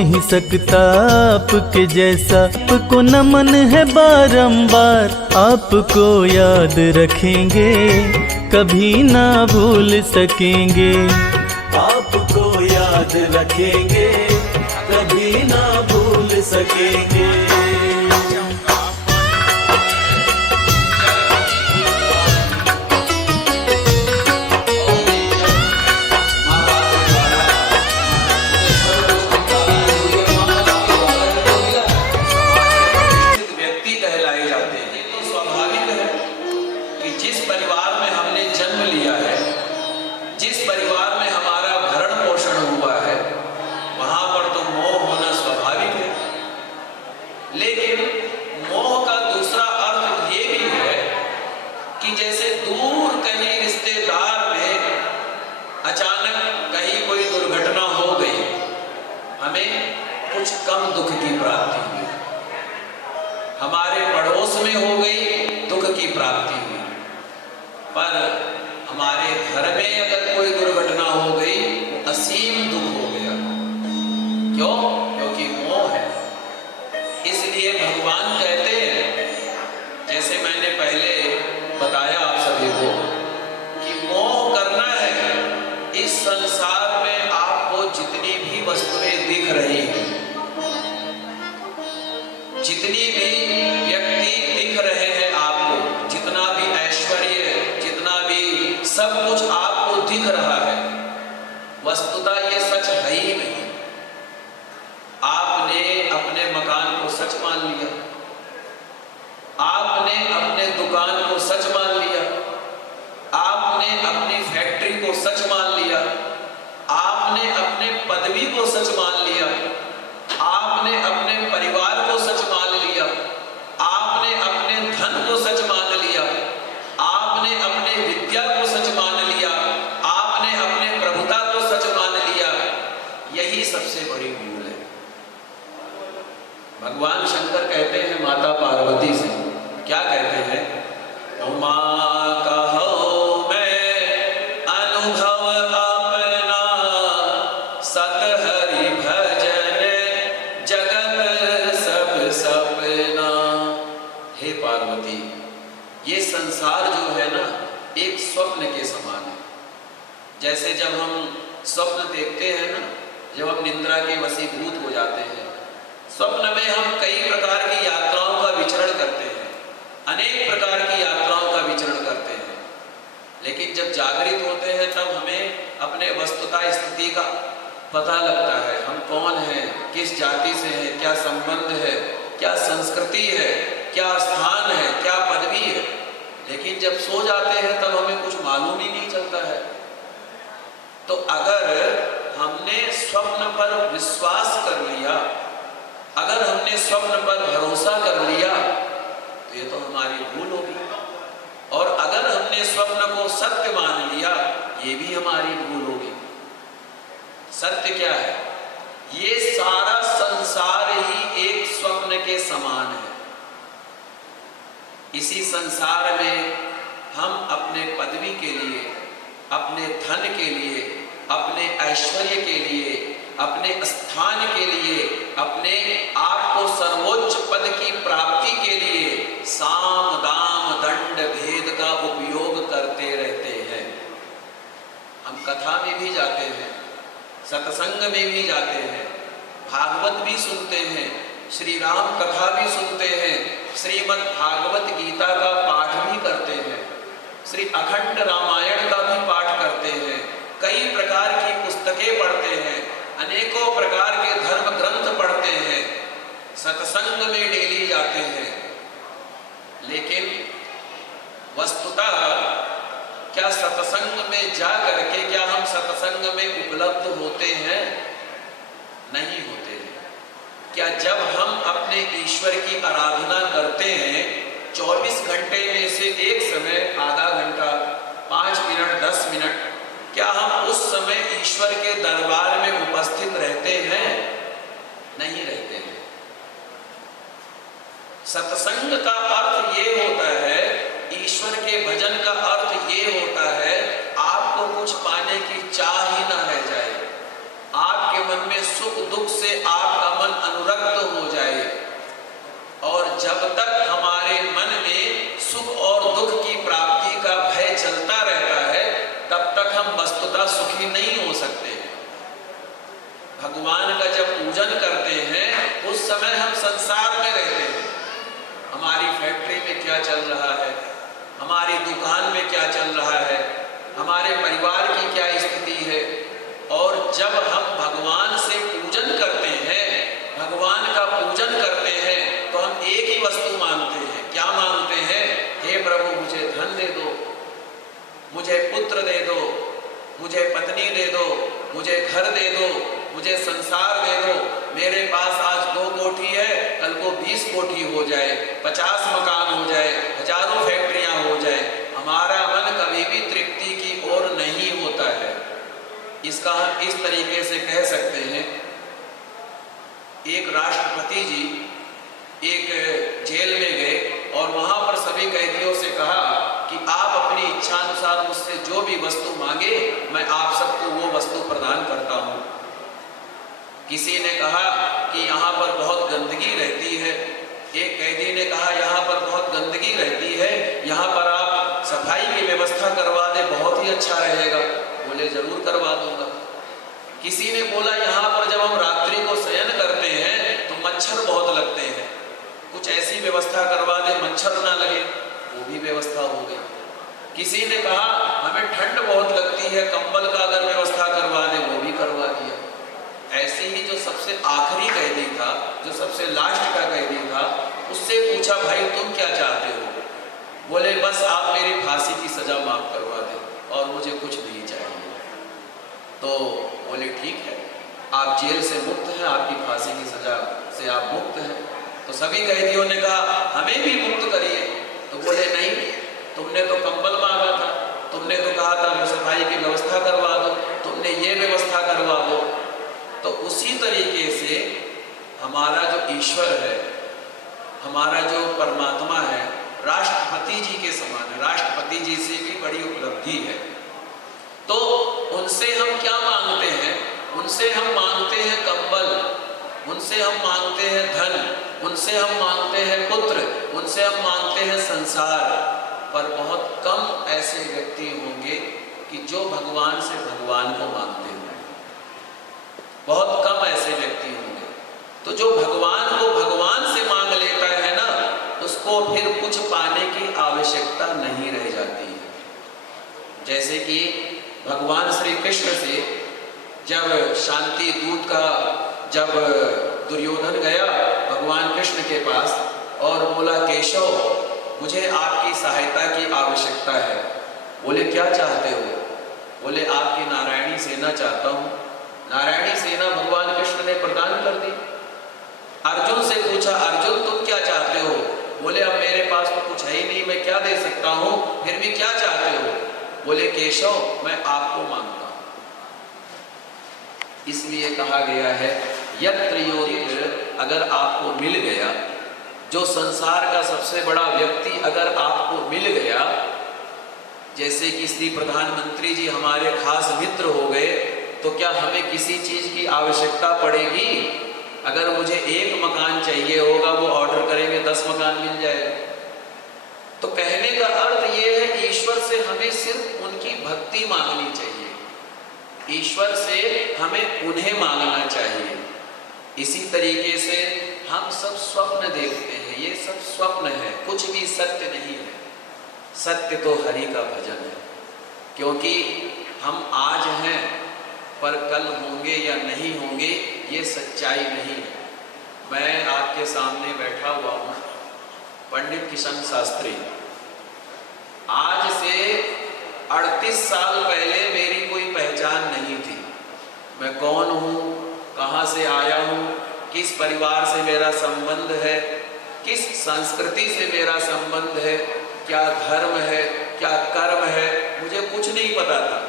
नहीं सकता आपके जैसा, आपको नमन है बारंबार, आपको याद रखेंगे कभी ना भूल सकेंगे, आपको याद रखेंगे कभी ना भूल सकेंगे। कम दुख की प्राप्ति हुई, हमारे पड़ोस में हो गई दुख की प्राप्ति हुई, पर हमारे घर में अगर कोई दुर्घटना हो गई असीम दुख हो गया। क्यों? क्योंकि मोह है। इसलिए भगवान कहते हैं, जैसे मैंने पहले बताया आप सभी को, कि मोह करना है। इस संसार में आपको जितनी भी वस्तुएं दिख रही हैं, जितनी भी व्यक्ति दिख रहे हैं आपको, जितना भी ऐश्वर्य, जितना भी सब कुछ आपको दिख रहा है, वस्तुतः ये सच है ही नहीं। आपने अपने मकान को सच मान लिया, आपने अपने दुकान को सच मान लिया, आपने अपनी फैक्ट्री को सच मान लिया, आपने अपने पदवी को सच मान लिया, आपने अपने परिवार को सच मान लिया, आपने अपने धन को सच मान लिया, आपने अपने विद्या को सच मान लिया, आपने अपने प्रभुता को सच मान लिया। यही सबसे बड़ी भूल है। भगवान शंकर कहते हैं माता पार्वती से, क्या कहते हैं? उमा कहो मैं अनुभव अपना, सत हरि भजन जगत सब सपना। हे पार्वती, ये संसार जो है ना, एक स्वप्न के समान है। जैसे जब हम स्वप्न देखते हैं ना, जब हम निद्रा के वशीभूत हो जाते हैं, स्वप्न में हम कई प्रकार की यात्राओं का विचरण करते हैं, अनेक प्रकार की यात्राओं का विचरण करते हैं, लेकिन जब जागृत होते हैं तब हमें अपने वस्तुतः स्थिति का पता लगता है। हम कौन हैं, किस जाति से हैं, क्या संबंध है, क्या संस्कृति है, क्या स्थान है, क्या पदवी है। लेकिन जब सो जाते हैं तब हमें कुछ मालूम ही नहीं चलता है। तो अगर हमने स्वप्न पर विश्वास कर लिया, अगर हमने स्वप्न पर भरोसा कर लिया, तो ये तो हमारी भूल होगी। और अगर हमने स्वप्न को सत्य मान लिया, ये भी हमारी भूल होगी। सत्य क्या है? ये सारा संसार ही एक स्वप्न के समान है। इसी संसार में हम अपने पदवी के लिए, अपने धन के लिए, अपने ऐश्वर्य के लिए, अपने स्थान के लिए, अपने आप को सर्वोच्च पद की प्राप्ति के लिए साम दाम दंड भेद का उपयोग करते रहते हैं। हम कथा में भी जाते हैं, सत्संग में भी जाते हैं, भागवत भी सुनते हैं, श्री राम कथा भी सुनते हैं, श्रीमद् भागवत गीता का पाठ भी करते हैं, श्री अखंड रामायण का भी पाठ करते हैं, कई प्रकार की पुस्तकें पढ़ते हैं, अनेकों प्रकार के धर्म ग्रंथ पढ़ते हैं, सत्संग में डेली जाते हैं। लेकिन वस्तुतः क्या सत्संग में जा करके क्या हम सत्संग में उपलब्ध होते हैं? नहीं होते हैं। क्या जब हम अपने ईश्वर की आराधना करते हैं, 24 घंटे में से एक समय, आधा घंटा, 5 मिनट, 10 मिनट, क्या हम उस समय ईश्वर के दरबार में उपस्थित रहते हैं? नहीं रहते हैं। सत्संग का अर्थ ये होता है, ईश्वर के भजन का अर्थ ये होता है, आपको कुछ पाने की चाह ही ना रह जाए, आपके मन में सुख दुख से आपका मन अनुरक्त हो जाए। और जब तक हमारे मन में सुख और दुख की प्राप्ति का भय चलता रहता है, तब तक हम वस्तुतः सुखी नहीं हो सकते। भगवान का जब पूजन करते हैं उस समय हम संसार में रहते हैं। हमारी फैक्ट्री में क्या चल रहा है, हमारी दुकान में क्या चल रहा है, हमारे परिवार की क्या स्थिति है। और जब हम भगवान से पूजन करते हैं, भगवान का पूजन करते हैं, तो हम एक ही वस्तु मांगते हैं। क्या मांगते हैं? हे प्रभु मुझे धन दे दो, मुझे पुत्र दे दो, मुझे पत्नी दे दो, मुझे घर दे दो, मुझे संसार दे दो। मेरे पास आज 2 कोठी है, कल को 20 कोठी हो जाए, 50 मकान हो जाए, हजारों फैक्ट्रियां हो जाए। हमारा मन कभी भी तृप्ति की ओर नहीं होता है। इसका हम इस तरीके से कह सकते हैं, एक राष्ट्रपति जी एक जेल में गए और वहां पर सभी कैदियों से कहा कि आप अपनी इच्छा अनुसार मुझसे जो भी वस्तु मांगे, मैं आप सबको वो वस्तु प्रदान करता हूं। किसी ने कहा कि यहाँ पर बहुत गंदगी रहती है। एक कैदी ने कहा यहाँ पर बहुत गंदगी रहती है, यहाँ पर आप सफाई की व्यवस्था करवा दे, बहुत ही अच्छा रहेगा। बोले जरूर करवा दूंगा। किसी ने बोला यहाँ पर जब हम रात्रि को शयन करते हैं तो मच्छर बहुत लगते हैं, कुछ ऐसी व्यवस्था करवा दे मच्छर ना लगे, वो भी व्यवस्था हो गई। किसी ने कहा हमें ठंड बहुत लगती है, कंबल का अगर व्यवस्था करवा दे, वो भी करवा दिया। ऐसे ही जो सबसे आखिरी कैदी था, जो सबसे लास्ट का कैदी था, उससे पूछा भाई तुम क्या चाहते हो? बोले बस आप मेरी फांसी की सजा माफ करवा दें और मुझे कुछ नहीं चाहिए। तो बोले ठीक है, आप जेल से मुक्त हैं, आपकी फांसी की सजा से आप मुक्त हैं। तो सभी कैदियों ने कहा हमें भी मुक्त करिए। तो बोले नहीं, तुमने तो कंबल मांगा था, तुमने तो कहा था सफाई की व्यवस्था करवा दो, तुमने ये व्यवस्था करवा दो। तो उसी तरीके से हमारा जो ईश्वर है, हमारा जो परमात्मा है, राष्ट्रपति जी के समान है, राष्ट्रपति जी से भी बड़ी उपलब्धि है। तो उनसे हम क्या मांगते हैं? उनसे हम मांगते हैं कंबल, उनसे हम मांगते हैं धन, उनसे हम मांगते हैं पुत्र, उनसे हम मांगते हैं संसार। पर बहुत कम ऐसे व्यक्ति होंगे कि जो भगवान से भगवान को मांगते हैं। बहुत कम ऐसे व्यक्ति होंगे। तो जो भगवान को भगवान से मांग लेता है ना, उसको फिर कुछ पाने की आवश्यकता नहीं रह जाती है। जैसे कि भगवान श्री कृष्ण से जब शांति दूत का जब दुर्योधन गया भगवान कृष्ण के पास और बोला केशव मुझे आपकी सहायता की आवश्यकता है। बोले क्या चाहते हो? बोले आपकी नारायणी सेना चाहता हूँ। नारायणी सेना भगवान कृष्ण ने प्रदान कर दी। अर्जुन से पूछा अर्जुन तुम क्या चाहते हो? बोले अब मेरे पास तो कुछ है ही नहीं, मैं क्या दे सकता हूँ, फिर भी क्या चाहते हो? बोले केशव मैं आपको मांगता हूँ। इसलिए कहा गया है यत्र योगिर, अगर आपको मिल गया, जो संसार का सबसे बड़ा व्यक्ति अगर आपको मिल गया, जैसे कि श्री प्रधानमंत्री जी हमारे खास मित्र हो गए, तो क्या हमें किसी चीज की आवश्यकता पड़ेगी? अगर मुझे 1 मकान चाहिए होगा, वो ऑर्डर करेंगे 10 मकान मिल जाएगा। तो कहने का अर्थ ये है ईश्वर से हमें सिर्फ उनकी भक्ति मांगनी चाहिए, ईश्वर से हमें उन्हें मांगना चाहिए। इसी तरीके से हम सब स्वप्न देखते हैं, ये सब स्वप्न है, कुछ भी सत्य नहीं है। सत्य तो हरि का भजन है, क्योंकि हम आज हैं पर कल होंगे या नहीं होंगे ये सच्चाई नहीं है। मैं आपके सामने बैठा हुआ हूँ, पंडित किशन शास्त्री। आज से 38 साल पहले मेरी कोई पहचान नहीं थी। मैं कौन हूँ, कहाँ से आया हूँ, किस परिवार से मेरा संबंध है, किस संस्कृति से मेरा संबंध है, क्या धर्म है, क्या कर्म है, मुझे कुछ नहीं पता था।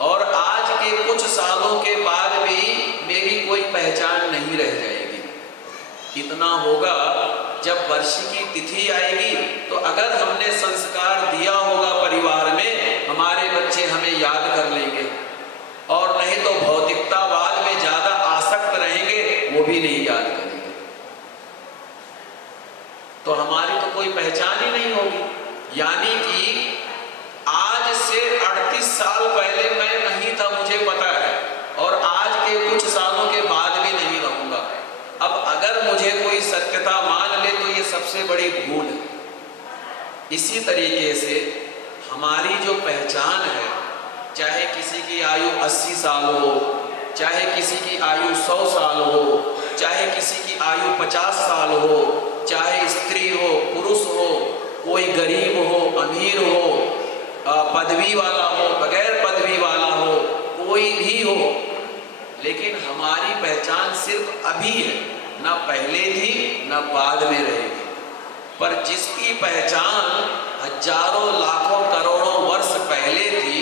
और आज के कुछ सालों के बाद भी मेरी कोई पहचान नहीं रह जाएगी। इतना होगा जब वर्ष की तिथि आएगी तो अगर हमने संस्कार दिया होगा परिवार में, हमारे बच्चे हमें याद कर लेंगे। और नहीं तो भौतिकतावाद में ज्यादा आसक्त भी नहीं याद करेंगे तो हमारी तो कोई पहचान ही नहीं होगी। यानी कि आज से 38 साल पहले मैं नहीं था, मुझे पता है, और आज के कुछ सालों के बाद भी नहीं रहूंगा। अब अगर मुझे कोई सत्यता मान ले तो ये सबसे बड़ी भूल है। इसी तरीके से हमारी जो पहचान है, चाहे किसी की आयु 80 साल हो, चाहे किसी की आयु 100 साल हो, चाहे किसी की आयु 50 साल हो, चाहे स्त्री हो पुरुष हो, कोई गरीब हो अमीर हो, पदवी वाला हो बगैर पदवी वाला हो, कोई भी हो, लेकिन हमारी पहचान सिर्फ अभी है, ना पहले थी ना बाद में रहेगी। पर जिसकी पहचान हजारों लाखों करोड़ों वर्ष पहले थी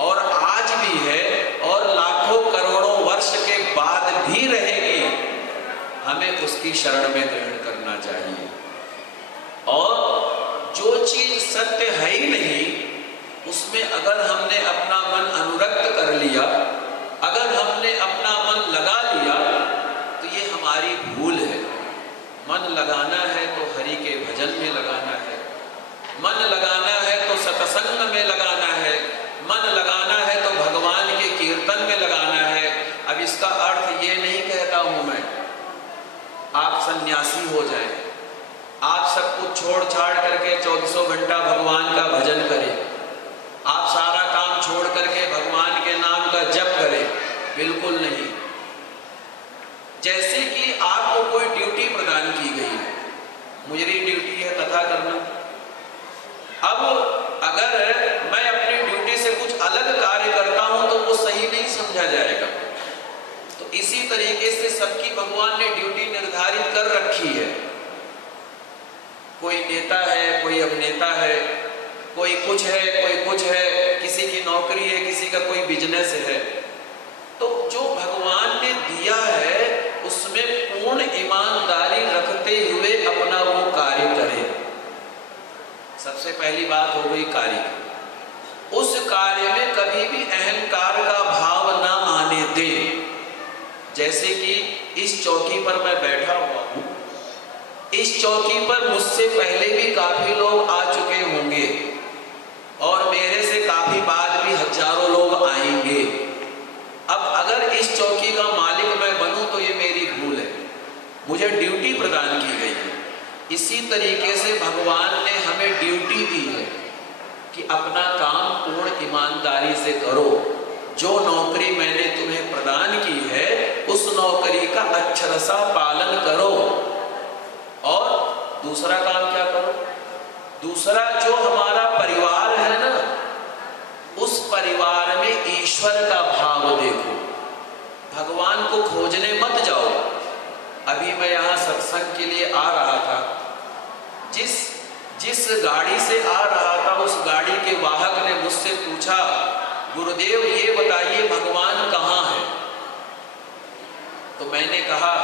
और आज भी है और लाखों करोड़ों वर्ष के बाद भी रहेगी, हमें उसकी शरण में ग्रहण करना चाहिए। और जो चीज सत्य है ही नहीं, उसमें अगर हमने अपना मन अनुरक्त कर लिया, अगर हमने अपना मन लगा लिया, तो ये हमारी भूल है। मन लगाना है तो हरि के भजन में लगाना है, मन लगाना है तो सत्संग में लगाना है, मन लगाना है तो भगवान के कीर्तन में लगाना है। अब इसका अर्थ ये नहीं कहता हूं मैं आप सन्यासी हो जाएं, आप सब कुछ छोड़ छाड़ करके 2400 घंटा भगवान का भजन करें, आप सारा काम छोड़ करके भगवान के नाम का जप करें, बिल्कुल नहीं। जैसे कि आपको कोई ड्यूटी प्रदान की गई है, मुझे ड्यूटी है कथा करना, अब अगर मैं अपनी ड्यूटी से कुछ अलग कार्य करता हूं तो वो सही नहीं समझा जाएगा। तो इसी तरीके से सबकी भगवान ने ड्यूटी निर्धारित कर रखी है। कोई नेता है, कोई अभिनेता है, कोई कुछ है, कोई कुछ है, किसी की नौकरी है, किसी का कोई बिजनेस है। तो जो भगवान ने दिया है उसमें पूर्ण ईमानदारी रखते हुए अपना वो कार्य करें। सबसे पहली बात हो गई कार्य। उस कार्य में कभी भी अहंकार का भाव ना आने दे। जैसे कि इस चौकी पर मैं बैठा हुआ हूं, इस चौकी पर मुझसे पहले भी काफी लोग आ चुके होंगे और मेरे से काफी बाद भी हजारों लोग आएंगे। अब अगर इस चौकी का मालिक मैं बनूं तो ये मेरी भूल है, मुझे ड्यूटी प्रदान की गई है। इसी तरीके से भगवान ने हमें ड्यूटी दी है कि अपना काम पूर्ण ईमानदारी से करो। जो नौकरी मैंने तुम्हें प्रदान की है उस नौकरी का अक्षरशः पालन करो। और दूसरा काम क्या करो? दूसरा जो हमारा परिवार है ना, उस परिवार में ईश्वर का भाव देखो। भगवान को खोजने मत जाओ। अभी मैं यहाँ सत्संग के लिए आ रहा था, जिस गाड़ी से आ रहा था उस गाड़ी के वाहक ने मुझसे पूछा, गुरुदेव ये बताइए भगवान कहाँ है? तो मैंने कहा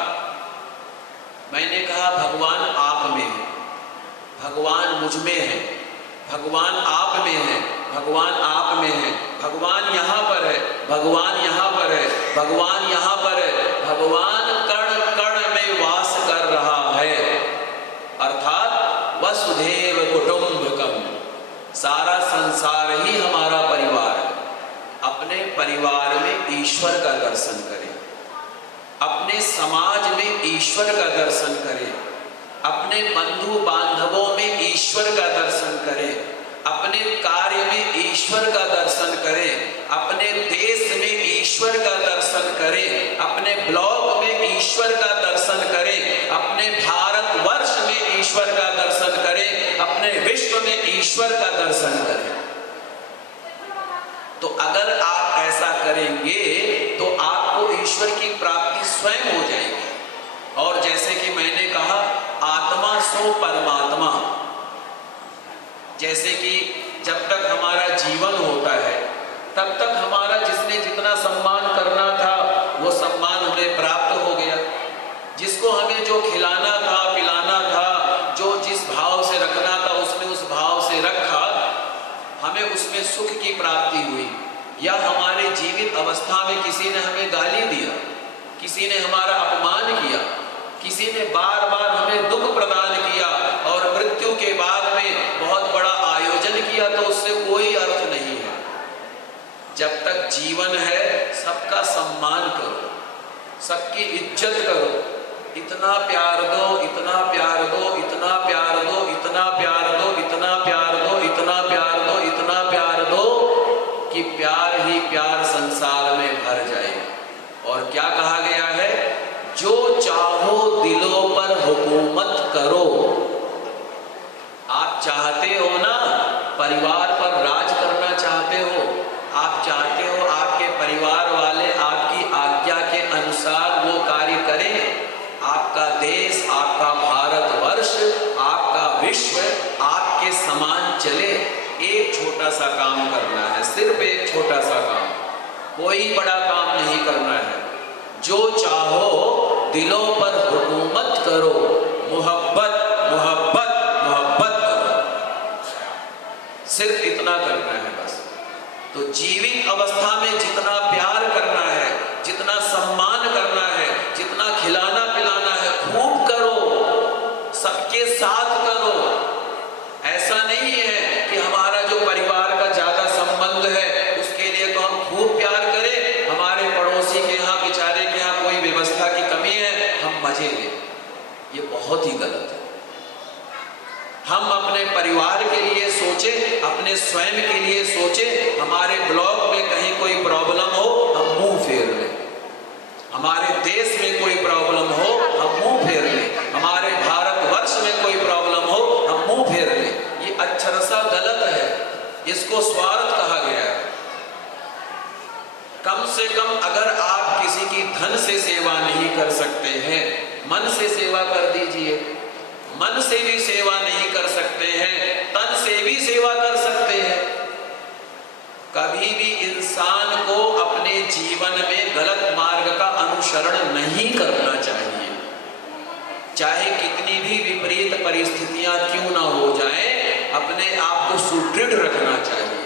भगवान आप में है, भगवान मुझ में है, भगवान आप में है, भगवान आप में है, भगवान यहाँ पर है, भगवान यहाँ पर है, भगवान यहाँ पर है, भगवान कण कण में वास कर रहा है। अर्थात वसुधैव कुटुंबकम, सारा संसार ही हमारा परिवार है। अपने परिवार में ईश्वर का दर्शन करें, अपने समाज में ईश्वर का दर्शन करें, अपने बंधु बांधवों में ईश्वर का दर्शन करें, अपने कार्य में ईश्वर का दर्शन करें, अपने देश में ईश्वर का दर्शन करें, अपने ब्लॉक में ईश्वर का दर्शन करें, अपने भारतवर्ष में ईश्वर का दर्शन करें, अपने विश्व में ईश्वर का दर्शन करें। तो अगर आप ऐसा करेंगे तो आपको ईश्वर की प्राप्ति स्वयं हो जाएगी। और जैसे कि मैंने कहा, आत्मा सो परमात्मा। जैसे कि जब तक हमारा जीवन होता है तब तक हमारा जिसने जितना सम्मान करना था वो सम्मान हमें प्राप्त हो गया। जिसको हमें जो खिलाना था पिलाना था, जो जिस भाव से रखना था उसने उस भाव से रखा, हमें उसमें सुख की प्राप्ति हुई। या हमारे जीवित अवस्था में किसी ने हमें गाली दिया, किसी ने हमारा अपमान किया, किसी ने बार बार हमें दुख प्रदान किया और मृत्यु के बाद में बहुत बड़ा आयोजन किया, तो उससे कोई अर्थ नहीं है। जब तक जीवन है सबका सम्मान करो, सबकी इज्जत करो, इतना प्यार दो, इतना प्यार दो, इतना प्यार दो, इतना प्यार दो, इतना प्यार दो, इतना प्यार दो, इतना प्यार दो कि प्यार ही प्यार संसार में भर जाए। और क्या कहा गया है, जो चाहो दिलों पर हुकूमत करो। आप चाहते हो ना परिवार पर राज करना चाहते हो, आप चाहते हो आपके परिवार वाले आपकी आज्ञा के अनुसार वो कार्य करें, आपका देश, आपका भारतवर्ष, आपका विश्व आपके समान चले। एक छोटा सा काम करना है, सिर्फ एक छोटा सा काम, कोई बड़ा काम नहीं करना है। जो चाहो दिलों पर हुकूमत करो, मोहब्बत मोहब्बत मोहब्बत करो, सिर्फ इतना करना है बस। तो जीवित अवस्था में जितना प्यार करना है, जितना सम्मान करना है, जितना खिलाना पिलाना है, खूब करो, सबके साथ करो। ऐसा नहीं है कि हमारा जो परिवार का ज्यादा संबंध है उसके लिए तो हम खूब प्यार करें, हमारे पड़ोसी के यहाँ बेचारे के यहाँ कोई व्यवस्था की कमी है हम मजे लें, ये बहुत ही गलत है। हम अपने परिवार के लिए सोचे, अपने स्वयं के लिए सोचे। हमारे ब्लॉक में कहीं कोई प्रॉब्लम हो हम मुंह फेर लें, हमारे देश में कोई प्रॉब्लम हो हम मुंह फेर लें, हमारे भारतवर्ष में कोई प्रॉब्लम हो हम मुंह फेर लें। ये अक्षरशः गलत है, इसको स्वार्थ कहा गया है। कम से कम अगर आप किसी की धन से सेवा नहीं कर सकते हैं, मन से सेवा कर दीजिए। मन से भी सेवा नहीं कर सकते हैं, तन से भी सेवा कर सकते हैं। कभी भी इंसान को अपने जीवन में गलत मार्ग का अनुसरण नहीं करना चाहिए, चाहे कितनी भी विपरीत परिस्थितियां क्यों ना हो जाएं, अपने आप को सुदृढ़ रखना चाहिए।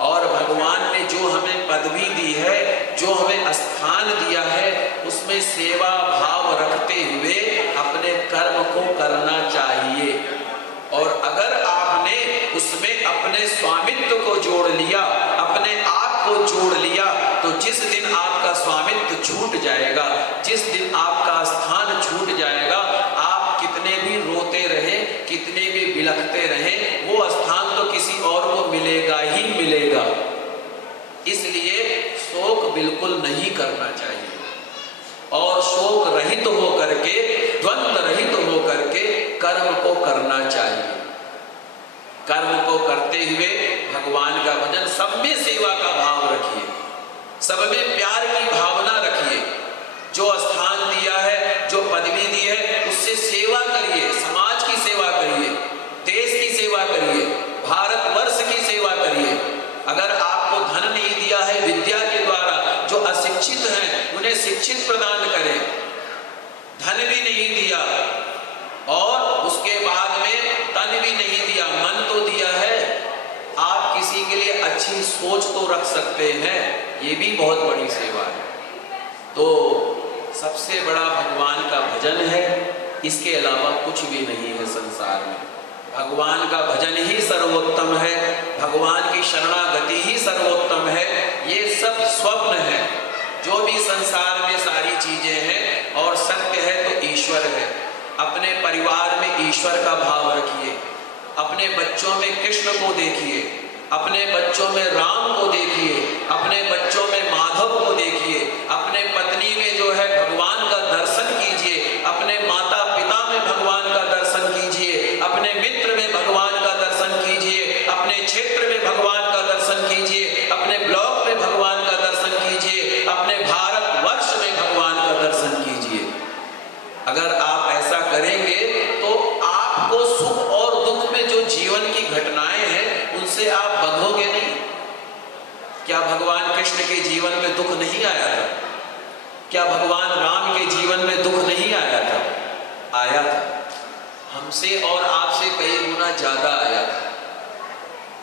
और भगवान ने जो हमें पदवी दी है, जो हमें स्थान दिया है, उसमें सेवा भाव रखते हुए अपने कर्म को करना चाहिए। और अगर आपने उसमें अपने स्वामित्व को जोड़ लिया, अपने आप को जोड़ लिया, तो जिस दिन आपका स्वामित्व छूट जाएगा, जिस दिन आपका स्थान छूट जाएगा, आप कितने भी रोते रहे, कितने भी बिलखते रहे, वो स्थान तो किसी और को मिलेगा ही मिलेगा। इसलिए शोक बिल्कुल नहीं करना चाहिए और शोक रहित होकर के, द्वंद्व रहित होकर के कर्म को करना चाहिए। कर्म को करते हुए भगवान का भजन, सब में सेवा का भाव रखिए, सब में प्यार की भावना रखिए। जो स्थान दिया है, जो पदवी दी है, उससे सेवा करिए, समाज की सेवा करिए, देश की सेवा करिए, भारतवर्ष की सेवा करिए। अगर आपको धन नहीं दिया है विद्या के द्वारा, जो अशिक्षित हैं उन्हें शिक्षित प्रदान करें। धन भी नहीं दिया और उसके बाद में तन भी नहीं दिया, मन तो दिया है, आप किसी के लिए अच्छी सोच तो रख सकते हैं, ये भी बहुत बड़ी सेवा है। तो सबसे बड़ा भगवान का भजन है, इसके अलावा कुछ भी नहीं है संसार में। भगवान का भजन ही सर्वोत्तम है, भगवान की शरणागति ही सर्वोत्तम है। ये सब स्वप्न है, जो भी संसार में सारी चीजें हैं, और सत्य है तो ईश्वर है। अपने परिवार में ईश्वर का भाव रखिए, अपने बच्चों में कृष्ण को देखिए, अपने बच्चों में राम को देखिए, अपने बच्चों में माधव को देखिए, अपने पत्नी में जो है भगवान का दर्शन कीजिए, अपने माता पिता में भगवान का दर्शन कीजिए, अपने मित्र में भगवान का दर्शन कीजिए, अपने क्षेत्र में भगवान का दर्शन कीजिए, अपने ब्लॉक में भगवान का दर्शन कीजिए, अपने भारतवर्ष में भगवान का दर्शन कीजिए। अगर आप ऐसा करेंगे तो आपको सुख और दुख में जो जीवन की घटनाएं हैं उनसे आप बंधोगे नहीं। क्या भगवान कृष्ण के जीवन में दुख नहीं आया था? क्या भगवान राम के जीवन में दुख नहीं आया था? आया था, हमसे और आपसे कई गुना ज्यादा आया था।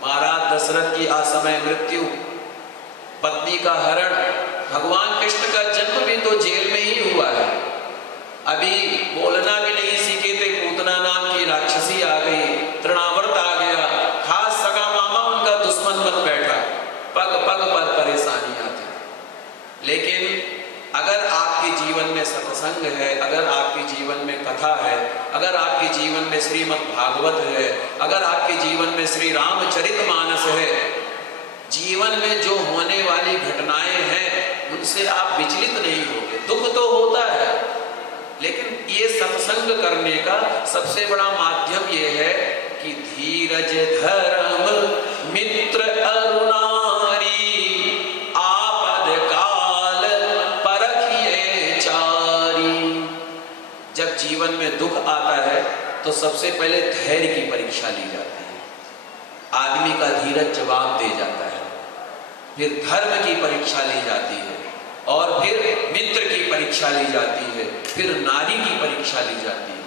महाराज दशरथ की असमय मृत्यु, पत्नी का हरण, भगवान कृष्ण का जन्म भी तो जेल में ही हुआ है। अभी बोलना भी नहीं सीखे थे, पूतना नाम की राक्षसी आ गई, तृणावर्त आ गया, खास सगा मामा उनका दुश्मन बन बैठा, पग पग पर परेशानी आती। लेकिन अगर आपके जीवन में सत्संग है, अगर आपके जीवन में कथा है, अगर आपके जीवन में श्रीमद् भागवत है, अगर आपके जीवन में श्री रामचरितमानस है, जीवन में जो होने वाली घटनाएं हैं उनसे आप विचलित नहीं होंगे। दुख तो होता है, लेकिन ये सत्संग करने का सबसे बड़ा माध्यम ये है कि धीरज धर्म मित्र अरुणारी आपद काल परखिए चारी। जब जीवन में दुख आता है तो सबसे पहले धैर्य की परीक्षा ली जाती है, आदमी का धीरज जवाब दे जाता है, फिर धर्म की परीक्षा ली जाती है, और फिर मित्र की परीक्षा ली जाती है, फिर नारी की परीक्षा ली जाती है।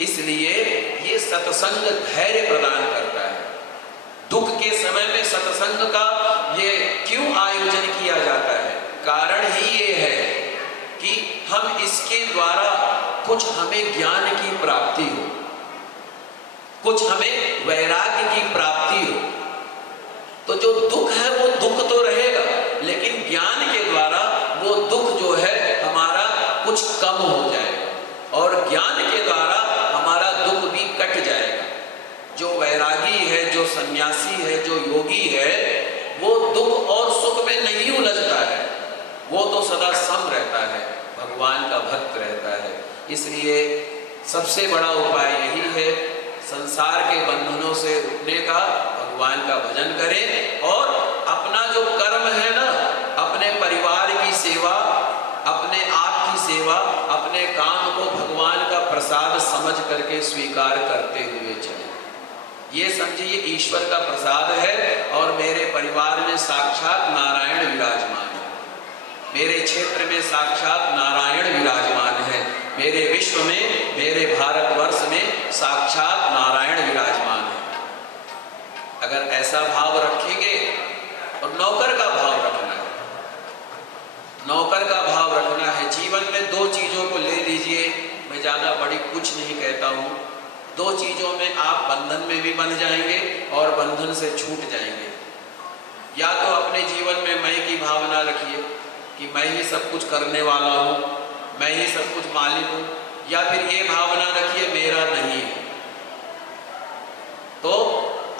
इसलिए ये सत्संग धैर्य प्रदान करता है। दुख के समय में सत्संग का ये क्यों आयोजन किया जाता है? कारण ही ये है कि हम इसके द्वारा कुछ हमें ज्ञान की प्राप्ति हो, कुछ हमें वैराग्य की प्राप्ति हो। तो जो दुख है वो दुख तो रहेगा, लेकिन ज्ञान के द्वारा वो दुख जो है हमारा कुछ कम हो जाएगा, और ज्ञान के द्वारा हमारा दुख भी कट जाएगा। जो वैरागी है, जो सन्यासी है, जो योगी है, वो दुख और सुख में नहीं उलझता है, वो तो सदा सम रहता है, भगवान का भक्त रहता है। इसलिए सबसे बड़ा उपाय यही है, संसार के बंधनों से उठने का, भगवान का भजन करें, और अपना जो कर्म है ना, अपने परिवार की सेवा, अपने आप की सेवा, अपने काम को भगवान का प्रसाद समझ करके स्वीकार करते हुए चले। ये समझिए ईश्वर का प्रसाद है, और मेरे परिवार में साक्षात नारायण विराजमान है, मेरे क्षेत्र में साक्षात नारायण विराजमान है, मेरे विश्व में, मेरे भारतवर्ष में साक्षात नारायण विराजमान है। अगर ऐसा भाव रखेंगे, और नौकर का भाव रखना है, नौकर का भाव रखना है। जीवन में दो चीजों को ले लीजिए, मैं ज्यादा बड़ी कुछ नहीं कहता हूं, दो चीजों में आप बंधन में भी बंध जाएंगे और बंधन से छूट जाएंगे। या तो अपने जीवन में मैं की भावना रखिए कि मैं ही सब कुछ करने वाला हूं, मैं ही सब कुछ मालिक हूं, या फिर ये भावना रखिए मेरा नहीं है। तो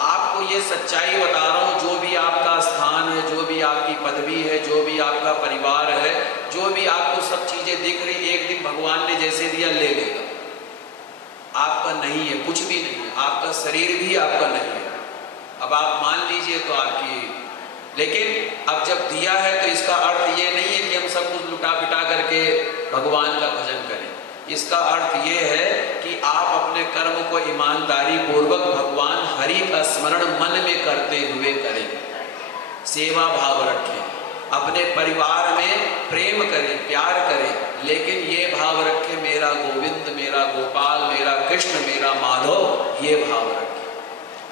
आपको ये सच्चाई बता रहा हूं, जो भी आपका स्थान है, जो भी आपकी पदवी है, जो भी आपका परिवार है, जो भी आपको सब चीजें दिख रही, एक दिन भगवान ने जैसे दिया ले लेगा। आपका नहीं है, कुछ भी नहीं है, आपका शरीर भी आपका नहीं है। अब आप मान लीजिए तो आपकी, लेकिन अब जब दिया है तो इसका अर्थ ये नहीं है कि हम सब कुछ लुटा पिटा करके भगवान का भजन करें। इसका अर्थ ये है कि आप अपने कर्म को ईमानदारी पूर्वक भगवान हरि का स्मरण मन में करते हुए करें, सेवा भाव रखें, अपने परिवार में प्रेम करें, प्यार करें, लेकिन ये भाव रखें मेरा गोविंद, मेरा गोपाल, मेरा कृष्ण, मेरा माधव, ये भाव रखें।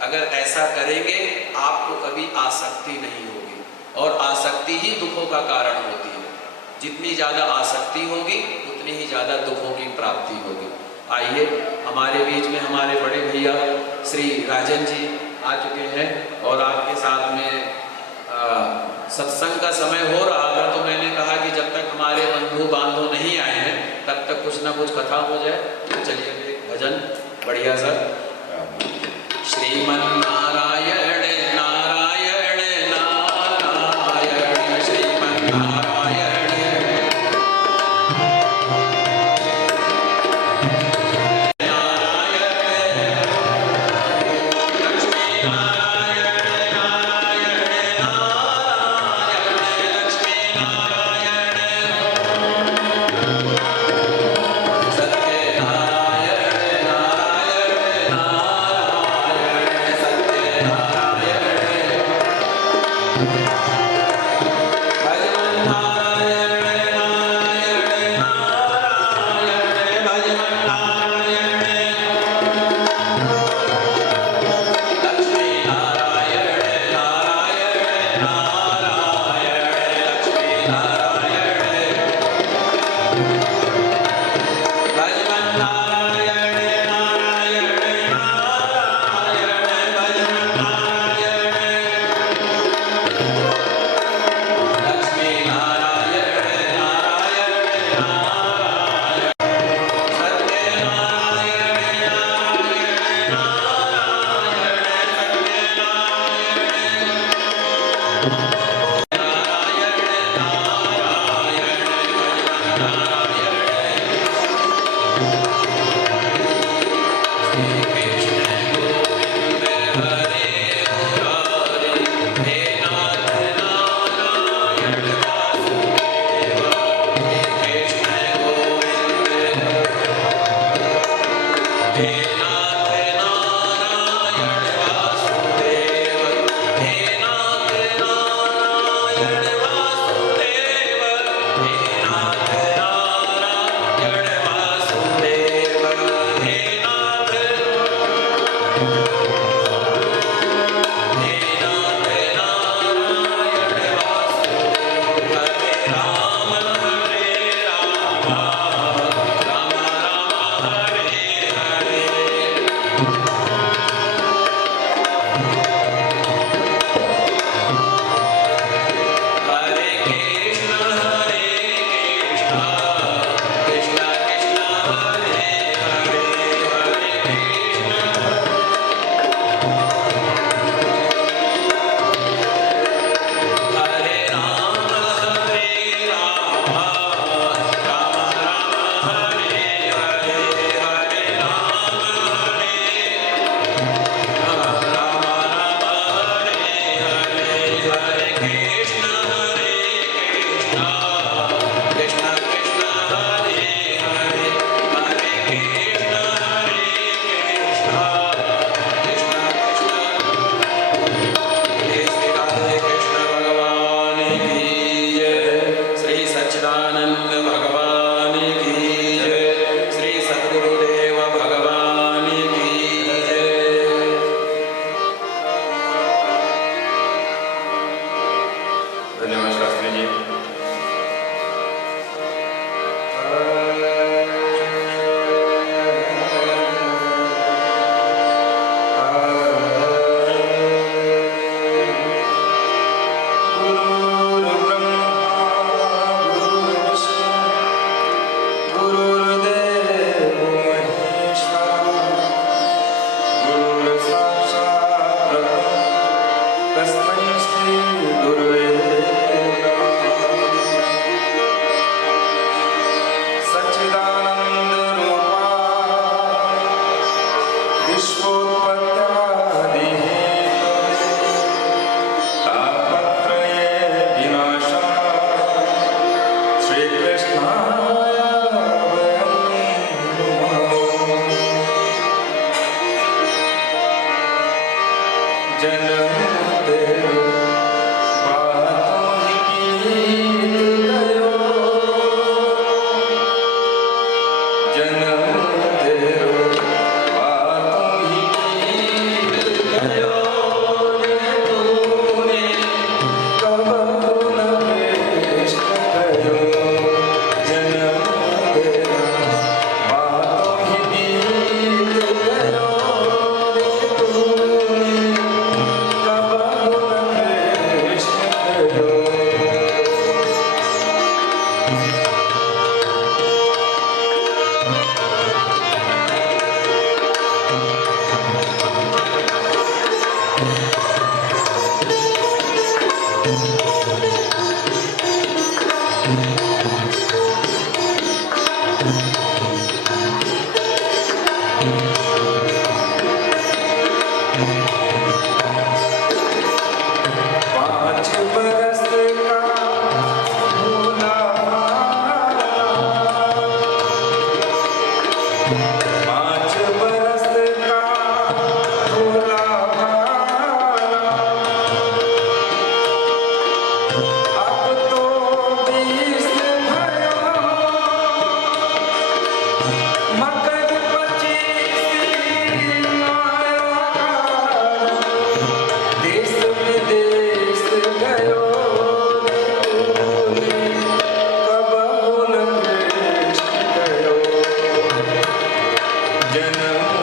अगर ऐसा करेंगे आपको कभी आसक्ति नहीं होगी, और आसक्ति ही दुखों का कारण होती है। जितनी ज़्यादा आसक्ति होगी उतनी ही ज़्यादा दुखों की प्राप्ति होगी। आइए, हमारे बीच में हमारे बड़े भैया श्री राजन जी आ चुके हैं, और आपके साथ में सत्संग का समय हो रहा था, तो मैंने कहा कि जब तक हमारे बंधु बांधव नहीं आए हैं तब तक कुछ ना कुछ कथा हो जाए। तो चलिए भजन बढ़िया सा। श्रीमन नारायण नारायण नारायण, श्रीमन नारायण नारायण, लक्ष्मी नारायण नारायण नारायण, लक्ष्मी नारायण सत्य नारायण नारायण नारायण, सत्य हे नाथ नारायण वासुदेव, हे नाथ नारायण वासुदेव, हे नाथ नारायण वासुदेव, हे नाथ जन्म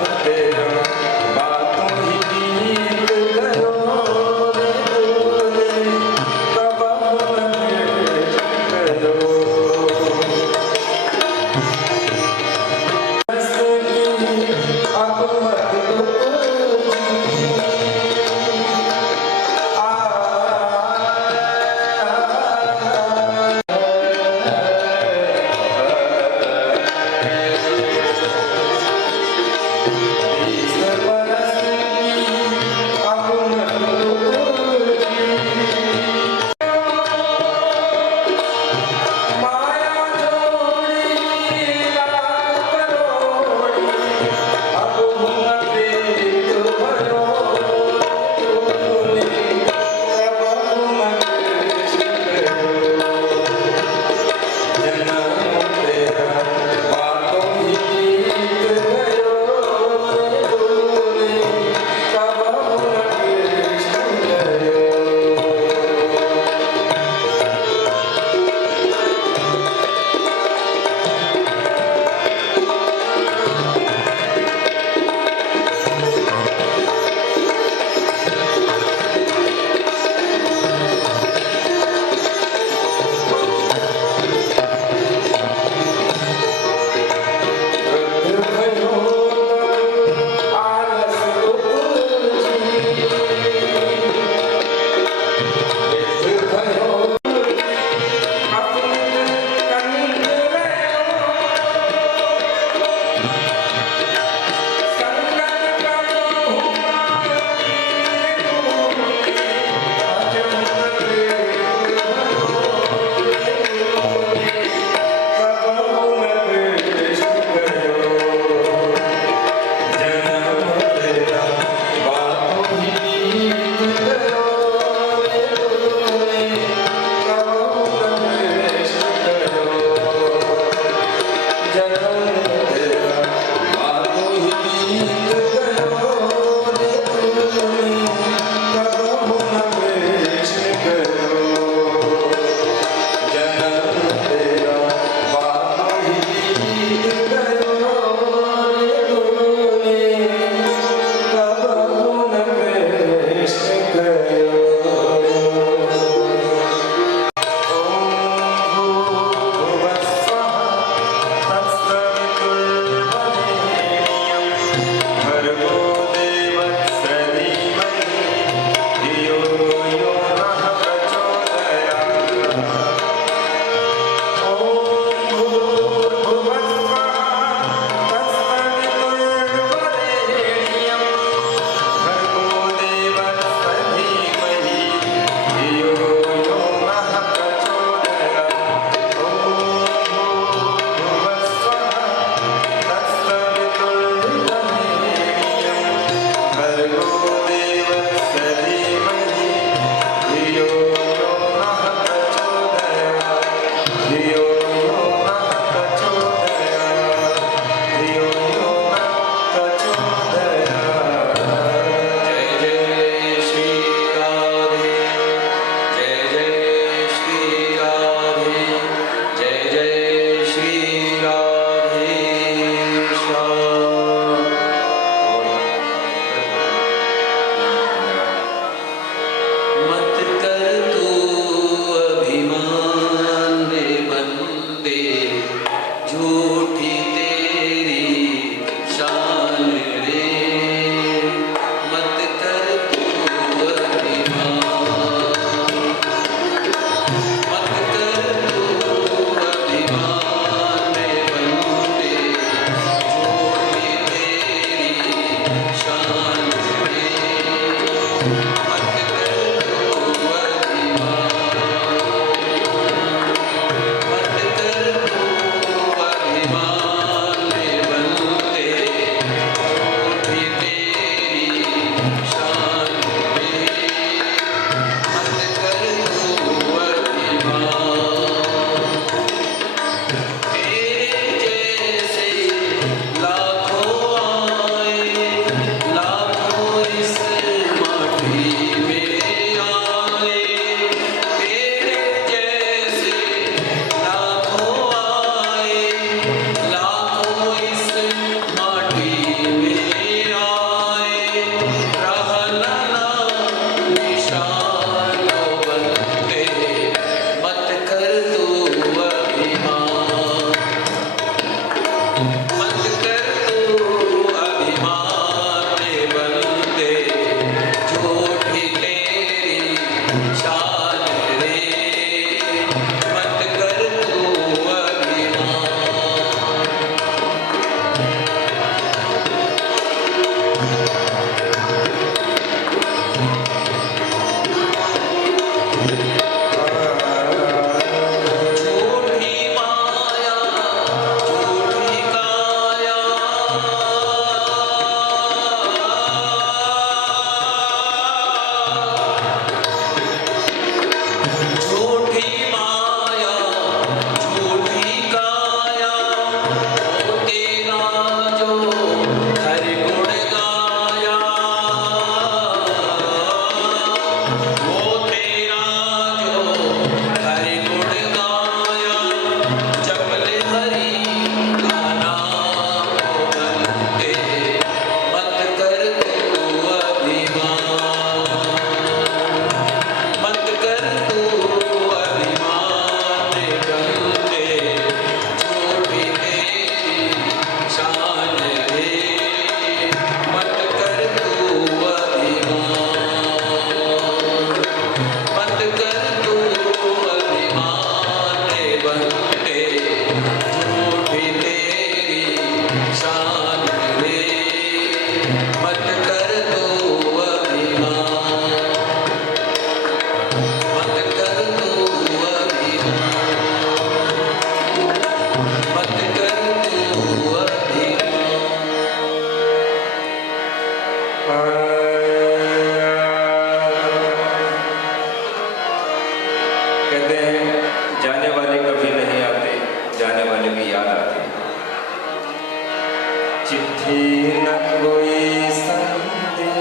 चिट्ठी न कोई संदेश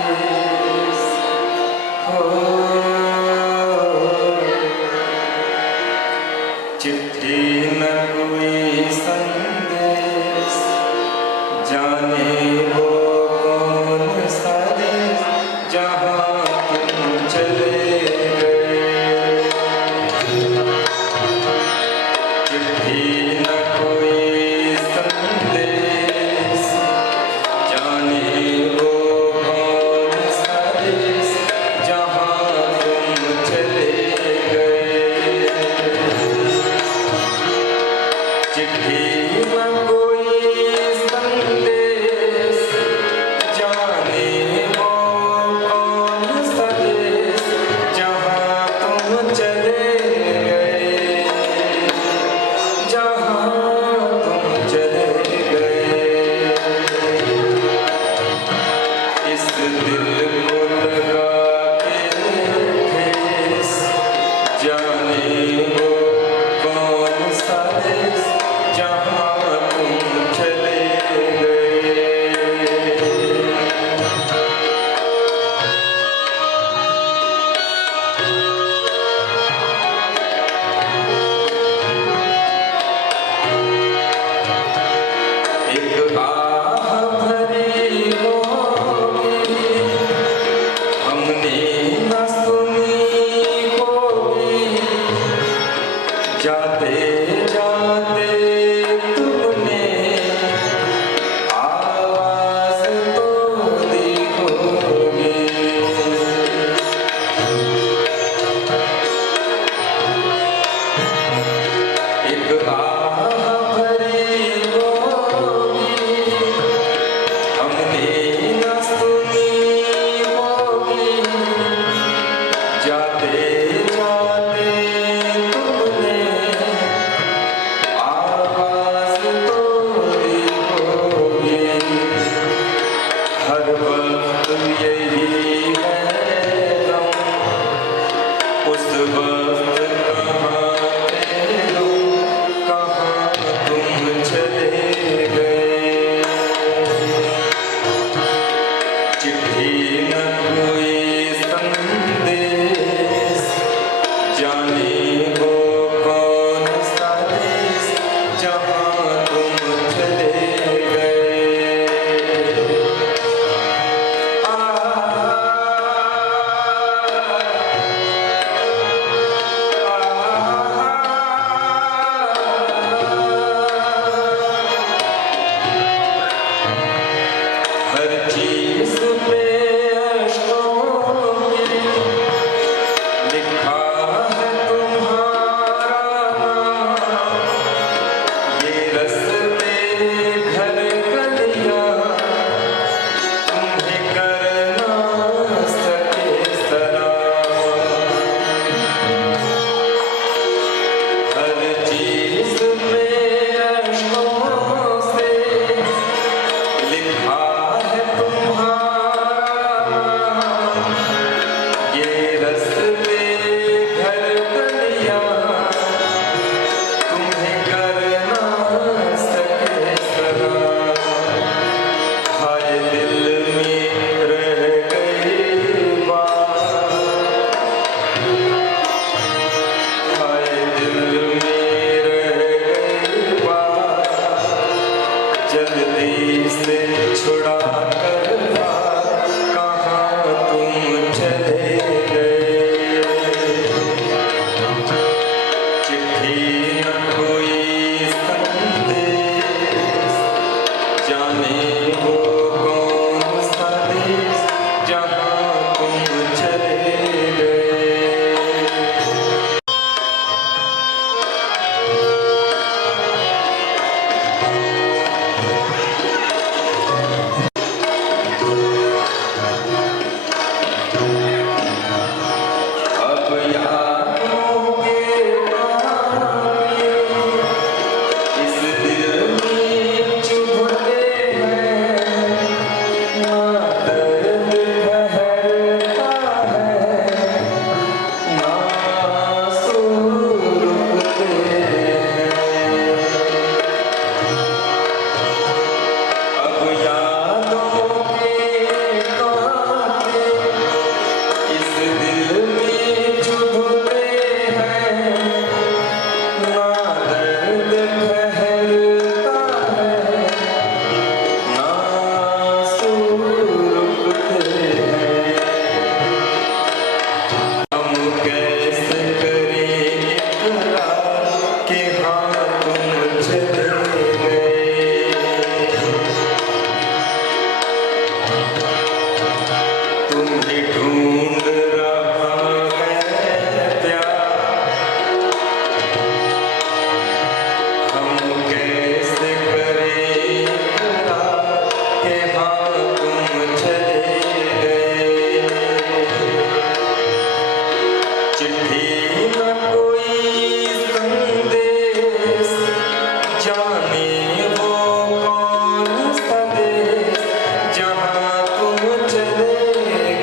हो, चिट्ठी न कोई संदेश, जाने वो कौन सा देश जहाँ तुम चले गए। चिट्ठी न कोई संदेश, जाने वो कौन सा देश जहाँ तुम चले गए। चिट्ठी न कोई संदेश, तुम्हें ढूंढ रहा है प्यार, हम कैसे करें इकरार कि हाँ तुम चले गए। चिट्ठी न कोई संदेश, जाने वो कौन सा देश जहाँ तुम चले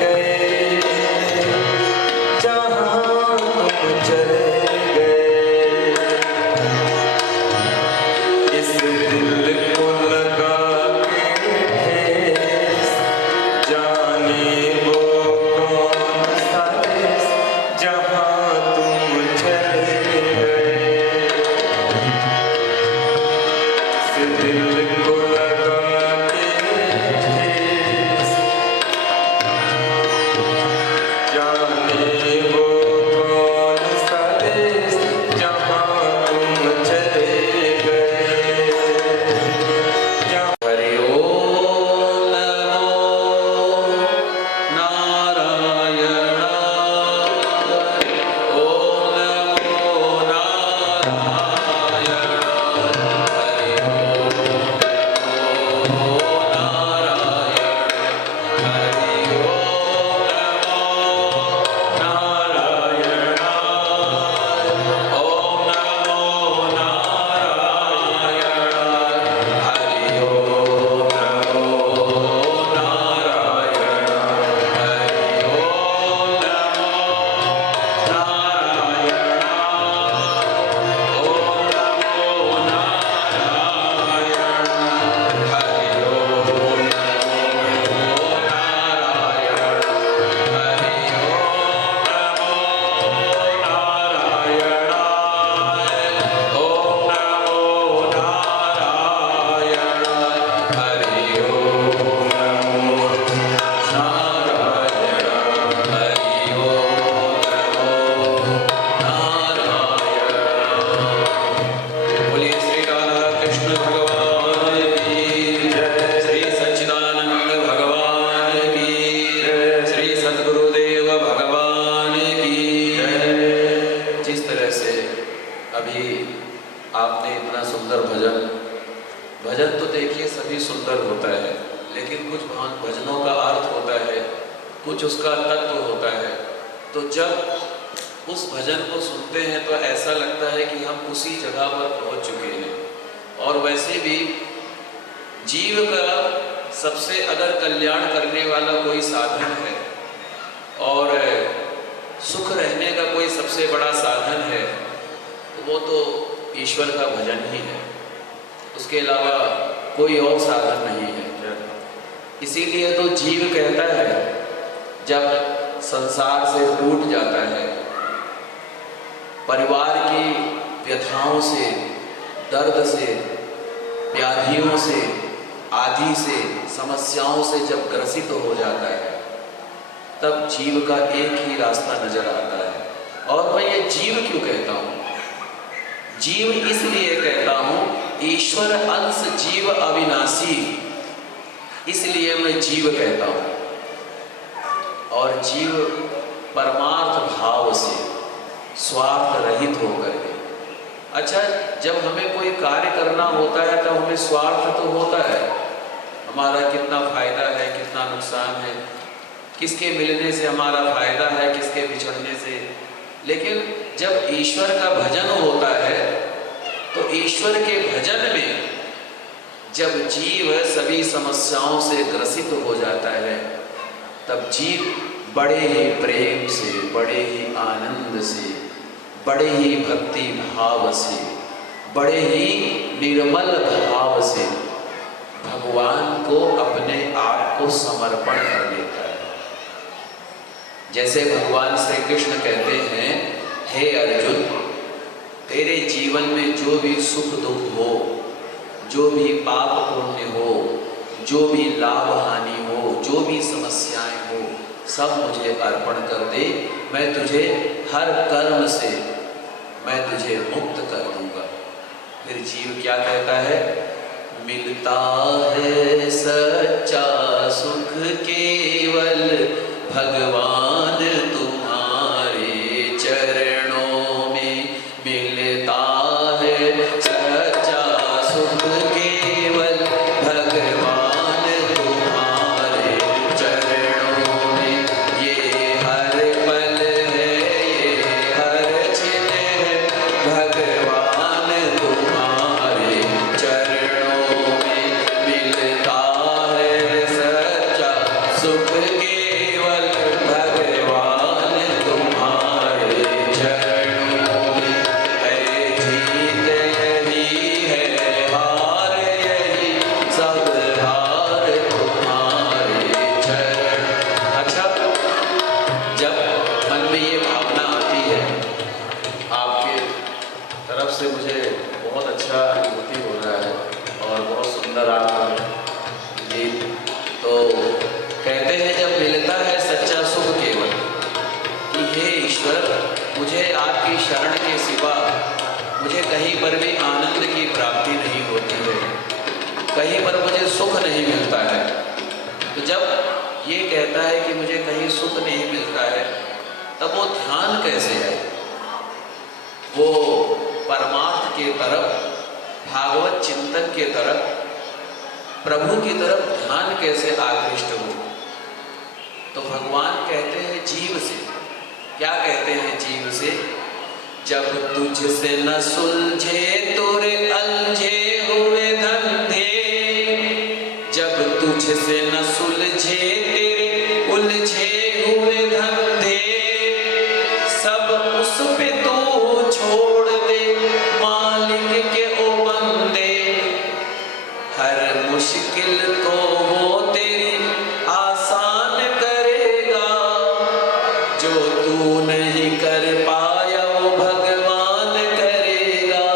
गए, जहाँ तुम चले गए। इस दिल को लगा के ठेस, जाने वो कौन सा देश जहाँ तुम चले गए। इस दिल को लगा के ठेस, जाने वो कौन सा देश जहाँ तुम चले गए। हरि ओम नमो नारायणाय। ओम नमो नारायणाय। हरि ओम नमो नारायण। हरि ओम नमो नारायणाय। ओम नमो नारायणाय। हरि ओम नमो नारायण। हरि ओम नमो नारायण। ओम नमो नारायण। हरि ओम नमो नारायण। हरि ओम नमो नारायण। ओम नमो नारायण। हरि ओम नमो नारायण। हरि ओम नमो नारायण। बोलिए श्री राधा कृष्ण भगवान की जय। श्री सच्चिदानंद भगवान की जय। श्री सद्गुरुदेव भगवान की जय। जिस तरह से अभी आपने इतना सुंदर भजन तो देखिए सभी सुंदर होता है, लेकिन कुछ भजनों का अर्थ होता है, कुछ उसका तत्व होता है। तो जब उस भजन को सुनते हैं तो ऐसा लगता है कि हम उसी जगह पर पहुंच चुके हैं। और वैसे भी जीव का सबसे अगर कल्याण करने वाला कोई साधन है और सुख रहने का कोई सबसे बड़ा साधन है तो वो तो ईश्वर का भजन ही है, उसके अलावा कोई और साधन नहीं है। इसीलिए तो जीव कहता है जब संसार से टूट जाता है, परिवार की व्यथाओं से, दर्द से, व्याधियों से, आदि से, समस्याओं से जब ग्रसित हो जाता है, तब जीव का एक ही रास्ता नजर आता है। और मैं ये जीव क्यों कहता हूँ? जीव इसलिए कहता हूँ, ईश्वर अंश जीव अविनाशी, इसलिए मैं जीव कहता हूँ। और जीव परमार्थ भाव से, स्वार्थ रहित होकर के। अच्छा, जब हमें कोई कार्य करना होता है तो हमें स्वार्थ तो होता है, हमारा कितना फायदा है, कितना नुकसान है, किसके मिलने से हमारा फायदा है, किसके बिछड़ने से। लेकिन जब ईश्वर का भजन होता है तो ईश्वर के भजन में जब जीव सभी समस्याओं से ग्रसित हो जाता है, तब जीव बड़े ही प्रेम से, बड़े ही आनंद से, बड़े ही भक्ति भाव से, बड़े ही निर्मल भाव से भगवान को अपने आप को समर्पण कर देता है। जैसे भगवान श्री कृष्ण कहते हैं, हे अर्जुन, तेरे जीवन में जो भी सुख दुख हो, जो भी पाप पुण्य हो, जो भी लाभ हानि हो, जो भी समस्याएं हो, सब मुझे अर्पण कर दे। मैं तुझे हर कर्म से मैं तुझे मुक्त कर दूंगा। फिर जीव क्या कहता है? मिलता है सच्चा सुख केवल सुख केवल भगवान तुम्हारे चरणों में है। जीत यही है, हार यही, सब हार तुम्हारे चरण। अच्छा, जब मन में ये भावना आती है आपके तरफ से, मुझे बहुत अच्छा अनुभूति हो रहा है और बहुत सुंदर आप गीत। तो कहते हैं जब मिलता है सच्चा सुख केवल, कि हे ईश्वर, मुझे आपकी शरण के सिवा मुझे कहीं पर भी आनंद की प्राप्ति नहीं होती है, कहीं पर मुझे सुख नहीं मिलता है। तो जब ये कहता है कि मुझे कहीं सुख नहीं मिलता है, तब वो ध्यान कैसे है, वो परमार्थ के तरफ, भागवत चिंतन के तरफ, प्रभु की तरफ ध्यान कैसे आकृष्ट हो। तो भगवान कहते हैं जीव से, क्या कहते हैं जीव से? जब तुझसे न सुलझे तोरे अलझे हुए धंधे, जब तुझसे न सुलझे तेरे उलझे हुए धंधे, सब उस पे तू छोड़ दे मालिक के ओ बंदे। हर मुश्किल को वो तेरी आसान करेगा, जो तू नहीं कर पाया वो भगवान करेगा।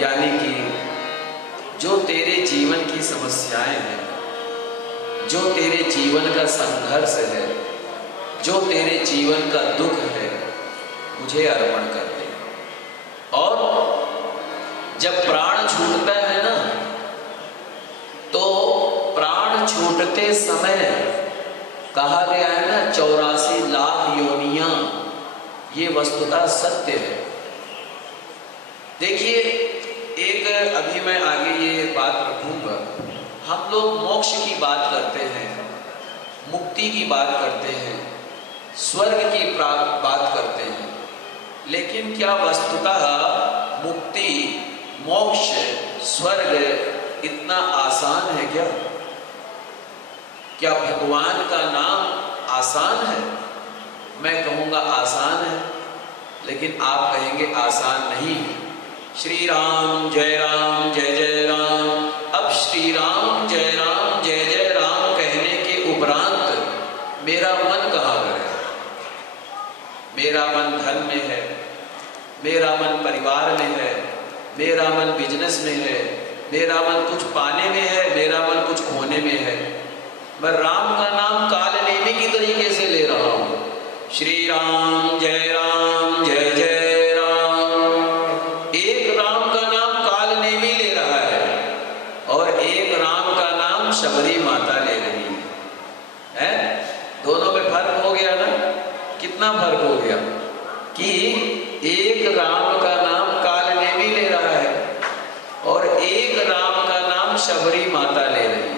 यानी कि जो तेरे जीवन की समस्याएं हैं, जो तेरे जीवन का संघर्ष है, जो तेरे जीवन का दुख है, मुझे अर्पण कर दे। और जब प्राण छूटता है ना, तो प्राण छूटते समय कहा गया है ना 84 लाख योनियां, ये वस्तुतः सत्य है। देखिए, एक अभी मैं आगे ये बात रखूंगा, हम लोग मोक्ष की बात करते हैं, मुक्ति की बात करते हैं, स्वर्ग की बात करते हैं, लेकिन क्या वस्तुतः मुक्ति, मोक्ष, स्वर्ग इतना आसान है क्या? क्या भगवान का नाम आसान है? मैं कहूँगा आसान है, लेकिन आप कहेंगे आसान नहीं। श्री राम जय राम जय जय राम। अब श्री राम जय जय राम कहने के उपरांत मेरा मन कहाँ गया? मेरा मन धन में है, मेरा मन परिवार में है, मेरा मन बिजनेस में है, मेरा मन कुछ पाने में है, मेरा मन कुछ खोने में है। मैं राम का नाम कालनेमी की तरीके से ले रहा हूं। श्री राम जय राम। एक राम का नाम कालनेमी ले रहा है और एक राम का नाम शबरी माता ले रही है। दोनों में फर्क हो गया ना? कितना फर्क हो गया कि एक राम का नाम कालनेमी ले रहा है और एक राम का नाम शबरी माता ले रही है।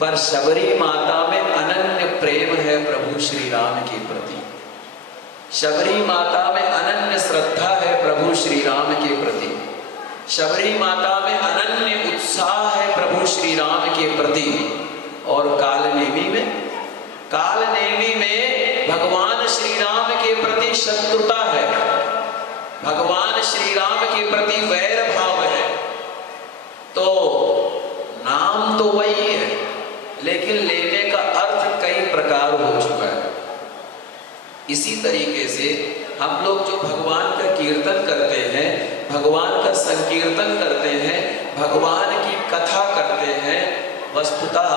पर शबरी माता में अनन्य प्रेम है प्रभु श्री राम के प्रति। शबरी माता में अनन्य श्रद्धा है प्रभु श्री राम के प्रति। शबरी माता में अनन्य उत्साह है प्रभु श्री राम के प्रति। और कालनेमी में भगवान श्री राम के प्रति शत्रुता है, भगवान श्री राम के प्रति वैर भाव है। तो नाम तो वही है, लेकिन लेने का अर्थ कई प्रकार हो चुका है। इसी तरीके से हम लोग जो भगवान का कीर्तन करते हैं, भगवान का संकीर्तन करते हैं, भगवान की कथा करते हैं, वस्तुतः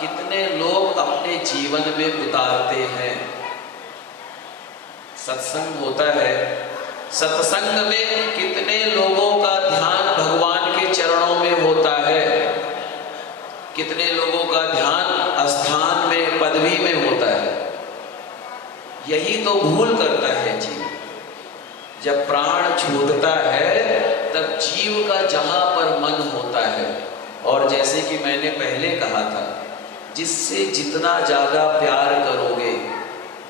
कितने लोग अपने जीवन में उतारते हैं। सत्संग होता है, सत्संग में कितने लोगों का ध्यान भगवान के चरणों में होता है, कितने लोगों का ध्यान स्थान में, पदवी में होता है। यही तो भूल करता है जीव। जब प्राण छूटता है तब जीव का जहां पर मन होता है, और जैसे कि मैंने पहले कहा था, जिससे जितना ज्यादा प्यार करोगे,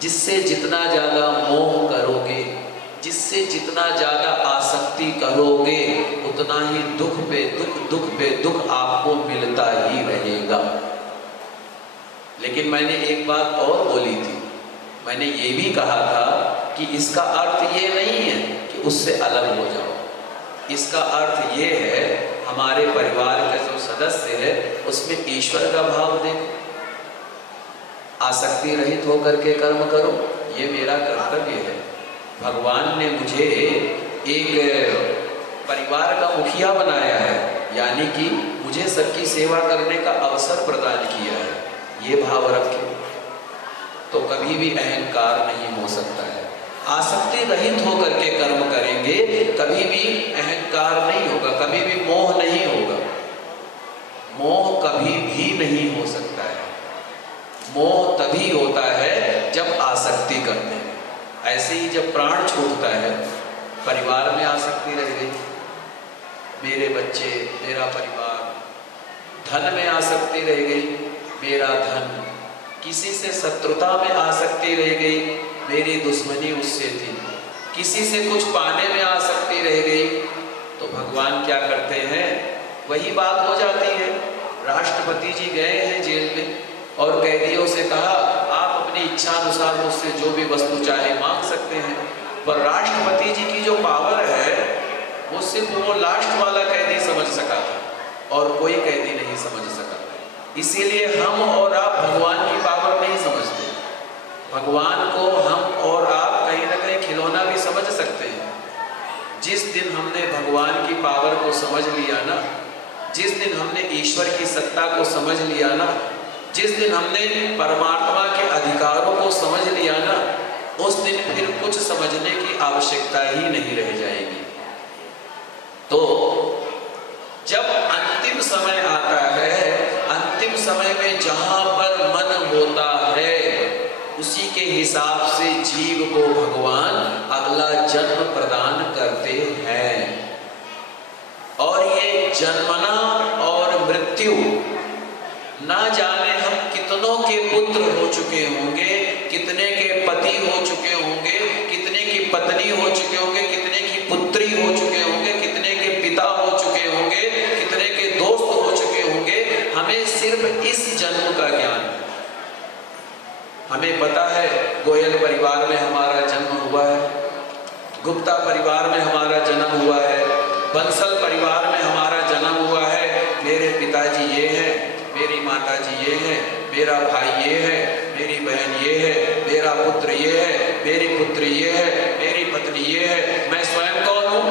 जिससे जितना ज्यादा मोह करोगे, जिससे जितना ज्यादा आसक्ति करोगे, उतना ही दुख पे दुख, दुख पे दुख आपको मिलता ही रहेगा। लेकिन मैंने एक बात और बोली थी, मैंने ये भी कहा था कि इसका अर्थ ये नहीं है कि उससे अलग हो जाओ। इसका अर्थ ये है हमारे परिवार के जो सदस्य है उसमें ईश्वर का भाव देखो, आसक्ति रहित होकर के कर्म करो, ये मेरा कर्तव्य है। भगवान ने मुझे एक परिवार का मुखिया बनाया है, यानी कि मुझे सबकी सेवा करने का अवसर प्रदान किया है। ये भाव रखें तो कभी भी अहंकार नहीं हो सकता है। आसक्ति रहित होकर के कर्म करेंगे, कभी भी अहंकार नहीं होगा, कभी भी मोह नहीं होगा। मोह कभी भी नहीं हो सकता है। मोह तभी होता है जब आसक्ति करते हैं। ऐसे ही जब प्राण छूटता है, परिवार में आसक्ति रह गई, मेरे बच्चे, मेरा परिवार, धन में आसक्ति रह गई, मेरा धन, किसी से शत्रुता में आसक्ति रह गई, मेरी दुश्मनी उससे थी, किसी से कुछ पाने में आसक्ति रह गई, तो भगवान क्या करते हैं, वही बात हो जाती है। राष्ट्रपति जी गए हैं जेल में और कैदियों से कहा आप अपनी इच्छा अनुसार मुझसे जो भी वस्तु चाहे मांग सकते हैं, पर राष्ट्रपति जी की जो पावर है वो सिर्फ वो लास्ट वाला कैदी समझ सका था और कोई कैदी नहीं समझ सका। इसीलिए हम और आप भगवान की पावर नहीं समझते। भगवान को हम और आप कहीं ना कहीं खिलौना भी समझ सकते हैं। जिस दिन हमने भगवान की पावर को समझ लिया ना, जिस दिन हमने ईश्वर की सत्ता को समझ लिया ना, जिस दिन हमने परमात्मा के अधिकारों को समझ लिया ना, उस दिन फिर कुछ समझने की आवश्यकता ही नहीं रह जाएगी। तो जब अंतिम समय आता है, अंतिम समय में जहां पर मन होता है उसी के हिसाब से जीव को भगवान अगला जन्म प्रदान करते हैं। और ये जन्मना और मृत्यु, ना जाने हम कितनों के पुत्र हो चुके होंगे, कितने के पति हो चुके होंगे, कितने की पत्नी हो चुके होंगे, कितने की पुत्री हो चुके होंगे, कितने के पिता हो चुके होंगे, कितने के दोस्त हो चुके होंगे, हमें सिर्फ इस जन्म का ज्ञान है। हमें पता है गोयल परिवार में हमारा जन्म हुआ है, गुप्ता परिवार में हमारा जन्म हुआ है, बंसल परिवार में हमारा जन्म हुआ है, मेरे पिताजी ये हैं, मेरी माता जी ये है, मेरा भाई ये है, मेरी बहन ये है, मेरा पुत्र ये है, मेरी पुत्री ये है, मेरी पत्नी ये है। मैं स्वयं कौन हूं?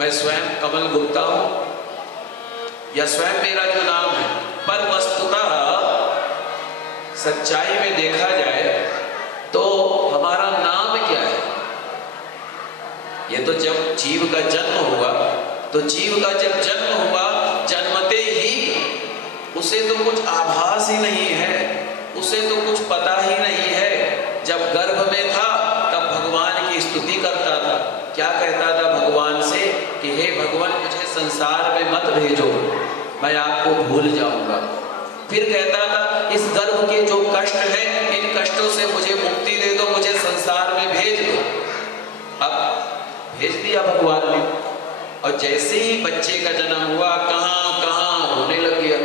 मैं स्वयं कमल गुप्ता हूं या स्वयं मेरा जो नाम है? पर वस्तुतः सच्चाई में देखा जाए तो हमारा नाम क्या है? ये तो जब जीव का जन्म हुआ, तो जीव का जब जन्म हुआ, जन्मते ही उसे तो कुछ आभास ही नहीं है, उसे तो कुछ पता ही नहीं है। जब गर्भ में था तब भगवान की स्तुति करता था, क्या कहता था भगवान से कि हे भगवान मुझे संसार में मत भेजो, मैं आपको भूल जाऊंगा। फिर कहता था इस गर्भ के जो कष्ट हैं, इन कष्टों से मुझे मुक्ति दे दो, मुझे संसार में भेज दो। अब भेज दिया भगवान ने, और जैसे ही बच्चे का जन्म हुआ, कहाँ कहाँ रोने लग गया।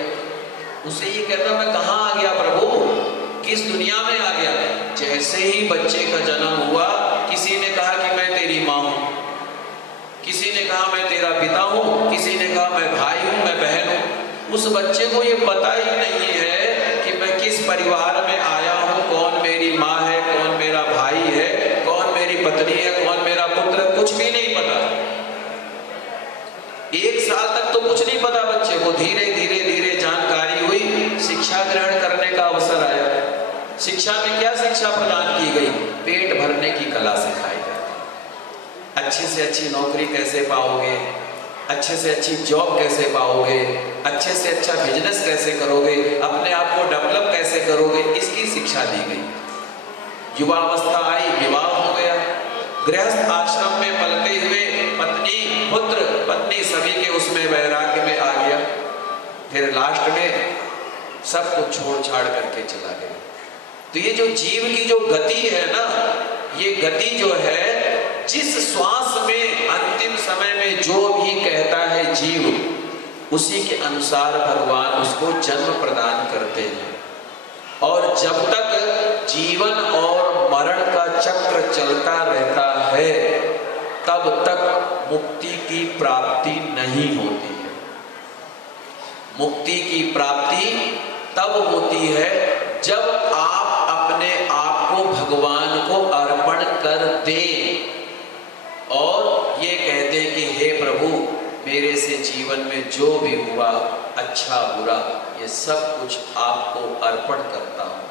उसे ये कहता मैं कहाँ आ गया प्रभु, किस दुनिया में आ गया। जैसे ही बच्चे का जन्म हुआ, किसी ने कहा कि मैं तेरी माँ हूँ, किसी ने कहा मैं तेरा पिता हूँ, किसी ने कहा मैं भाई हूँ, मैं बहन हूँ। उस बच्चे को ये पता ही नहीं है कि मैं किस परिवार में आया हूँ, कौन मेरी माँ है, कौन मेरा भाई है, कौन मेरी पत्नी है, कौन मेरा पुत्र, कुछ भी नहीं पता। 1 साल तक तो कुछ नहीं पता बच्चे को। धीरे धीरे धीरे जानकारी हुई, शिक्षा ग्रहण करने का अवसर आया। शिक्षा में क्या शिक्षा प्रदान की गई? पेट भरने की कला सिखाई जाती। अच्छे से अच्छी नौकरी कैसे पाओगे, अच्छे से अच्छी जॉब कैसे पाओगे, अच्छे से अच्छा बिजनेस कैसे करोगे, अपने आप को डेवलप कैसे करोगे, इसकी शिक्षा दी गई। युवावस्था आई, विवाह हो गया, गृहस्थ आश्रम में पलते हुए पत्नी पुत्र पत्नी सभी के उसमें वैराग्य में आ गया। फिर लास्ट में सब कुछ छोड़ छाड़ करके चला गया। तो ये जो जीव की जो गति है ना, ये गति जो है, जिस श्वास में अंतिम समय में जो भी कहता है जीव, उसी के अनुसार भगवान उसको जन्म प्रदान करते हैं। और जब तक जीवन और मरण का चक्र चलता रहता है तब तक मुक्ति की प्राप्ति नहीं होती है। मुक्ति की प्राप्ति तब होती है जब आप अपने आप को भगवान को अर्पण कर दें और ये कह दें कि हे प्रभु, मेरे से जीवन में जो भी हुआ, अच्छा बुरा, ये सब कुछ आपको अर्पण करता हूँ।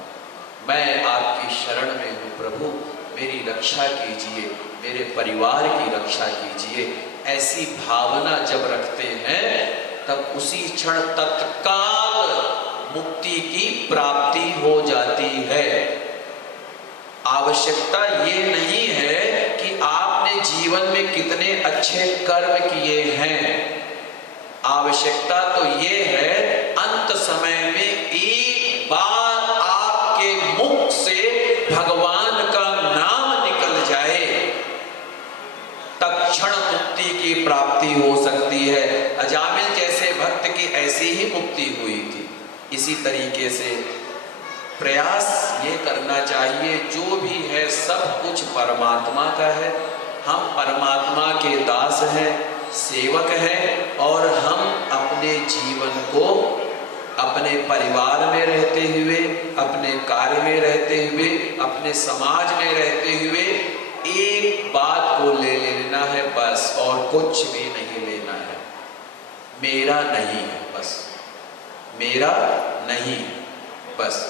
मैं आपकी शरण में हूँ प्रभु, मेरी रक्षा कीजिए, मेरे परिवार की रक्षा कीजिए। ऐसी भावना जब रखते हैं तब उसी क्षण तत्काल मुक्ति की प्राप्ति हो जाती है। आवश्यकता ये नहीं है कि आपने जीवन में कितने अच्छे कर्म किए हैं। आवश्यकता तो ये है अंत समय में एक बार आपके मुख से भगवान का नाम निकल जाए, तत्क्षण मुक्ति की प्राप्ति हो सकती है। अजामिल जैसे भक्त की ऐसी ही मुक्ति हुई थी। इसी तरीके से प्रयास ये करना चाहिए, जो भी है सब कुछ परमात्मा का है। हम परमात्मा के दास हैं, सेवक हैं, और हम अपने जीवन को अपने परिवार में रहते हुए, अपने कार्य में रहते हुए, अपने समाज में रहते हुए एक बात को ले लेना है बस, और कुछ भी नहीं लेना है। मेरा नहीं है बस, मेरा नहीं है बस।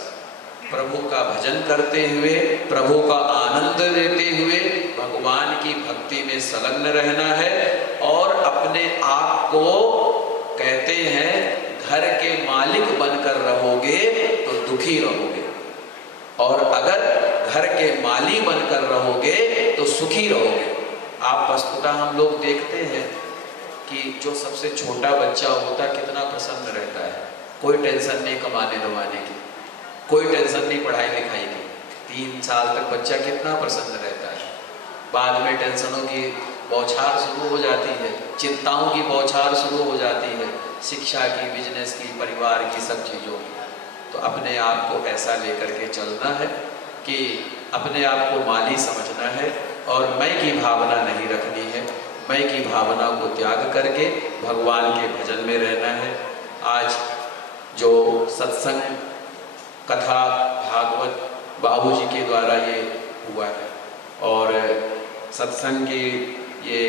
प्रभु का भजन करते हुए, प्रभु का आनंद लेते हुए भगवान की भक्ति में संलग्न रहना है। और अपने आप को कहते हैं, घर के मालिक बनकर रहोगे तो दुखी रहोगे, और अगर घर के माली बनकर रहोगे तो सुखी रहोगे। आप वस्तुतः हम लोग देखते हैं कि जो सबसे छोटा बच्चा होता है कितना प्रसन्न रहता है। कोई टेंशन नहीं कमाने दमाने की, कोई टेंशन नहीं पढ़ाई लिखाई की। 3 साल तक बच्चा कितना प्रसन्न रहता है। बाद में टेंशनों की बौछार शुरू हो जाती है, चिंताओं की बौछार शुरू हो जाती है, शिक्षा की, बिजनेस की, परिवार की, सब चीज़ों की। तो अपने आप को ऐसा लेकर के चलना है कि अपने आप को माली समझना है और मैं की भावना नहीं रखनी है। मैं की भावना को त्याग करके भगवान के भजन में रहना है। आज जो सत्संग, कथा, भागवत बाबूजी के द्वारा ये हुआ है, और सत्संग की ये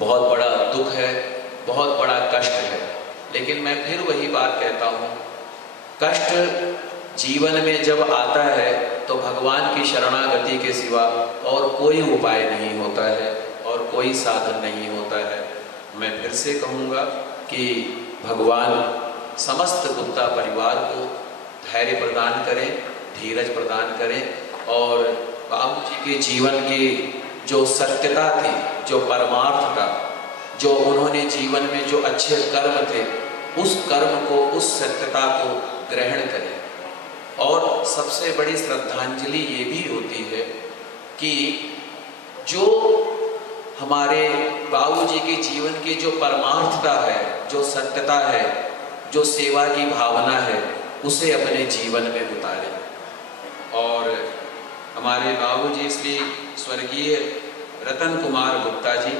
बहुत बड़ा दुख है, बहुत बड़ा कष्ट है। लेकिन मैं फिर वही बात कहता हूँ, कष्ट जीवन में जब आता है तो भगवान की शरणागति के सिवा और कोई उपाय नहीं होता है और कोई साधन नहीं होता है। मैं फिर से कहूँगा कि भगवान समस्त गुप्ता परिवार को धैर्य प्रदान करें, धीरज प्रदान करें, और बाबूजी के जीवन की जो सत्यता थी, जो परमार्थ था, जो उन्होंने जीवन में जो अच्छे कर्म थे, उस कर्म को, उस सत्यता को ग्रहण करें। और सबसे बड़ी श्रद्धांजलि ये भी होती है कि जो हमारे बाबूजी के जीवन की जो परमार्थता है, जो सत्यता है, जो सेवा की भावना है, उसे अपने जीवन में उतारें। और हमारे बाबूजी श्री स्वर्गीय रतन कुमार गुप्ता जी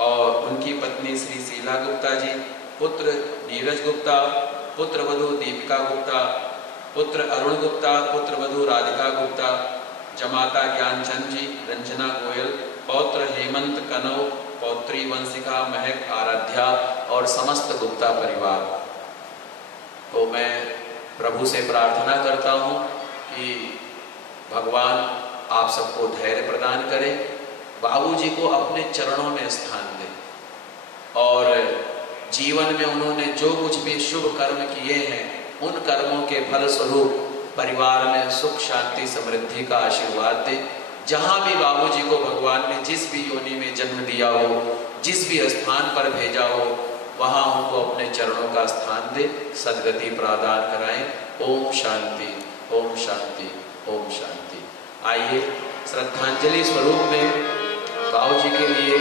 और उनकी पत्नी श्री शीला गुप्ता जी, पुत्र नीरज गुप्ता, पुत्र वधू दीपिका गुप्ता, पुत्र अरुण गुप्ता, पुत्र वधू राधिका गुप्ता, जमाता ज्ञानचंद जी, रंजना गोयल, पौत्र हेमंत कनव, पौत्री वंशिका महक आराध्या और समस्त गुप्ता परिवार। तो मैं प्रभु से प्रार्थना करता हूँ कि भगवान आप सबको धैर्य प्रदान करें, बाबूजी को अपने चरणों में स्थान दें, और जीवन में उन्होंने जो कुछ भी शुभ कर्म किए हैं उन कर्मों के फल स्वरूप परिवार में सुख, शांति, समृद्धि का आशीर्वाद दें। जहाँ भी बाबूजी को भगवान ने जिस भी योनि में जन्म दिया हो, जिस भी स्थान पर भेजा हो, वहाँ उनको अपने चरणों का स्थान दे, सद्गति प्रदान कराएं। ओम शांति, ओम शांति, ओम शांति। आइए श्रद्धांजलि स्वरूप में बाबूजी के लिए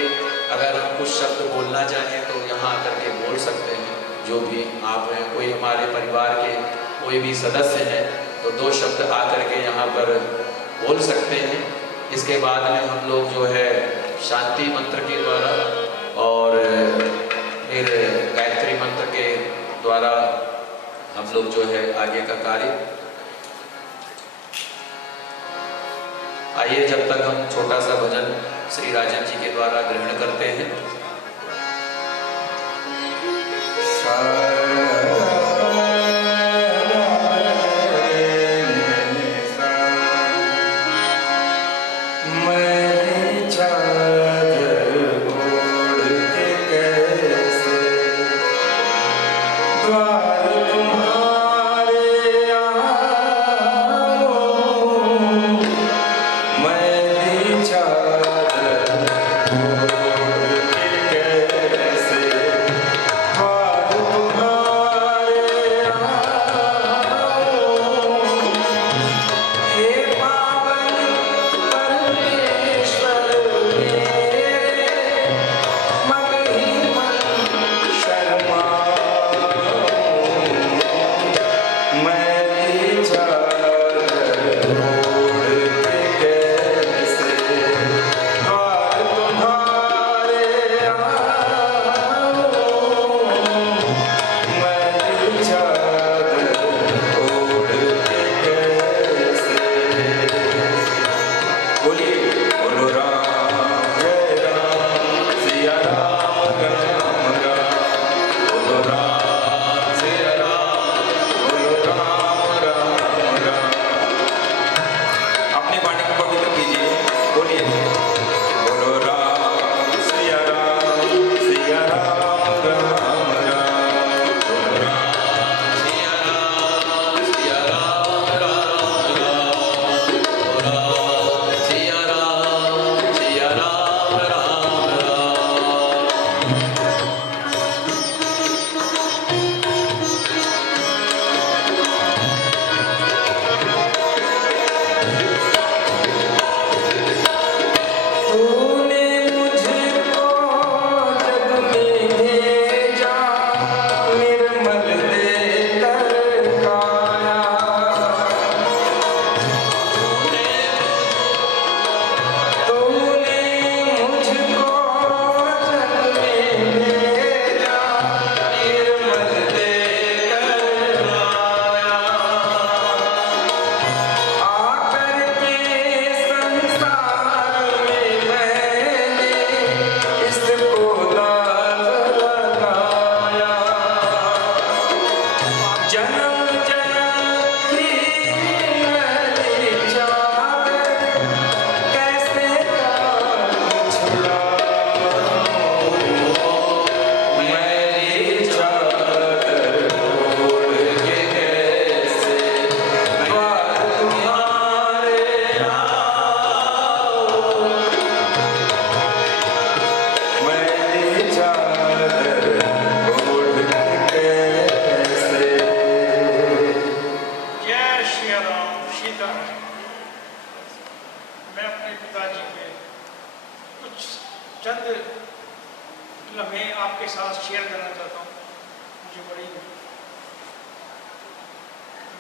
अगर हम कुछ शब्द बोलना चाहें तो यहाँ आकर के बोल सकते हैं। जो भी आप हैं, कोई हमारे परिवार के कोई भी सदस्य हैं तो 2 शब्द आकर के यहाँ पर बोल सकते हैं। इसके बाद में हम लोग जो है शांति मंत्र के द्वारा और फिर गायत्री मंत्र के द्वारा हम लोग जो है आगे का कार्य। आइए जब तक हम छोटा सा भजन श्री राजन जी के द्वारा ग्रहण करते हैं।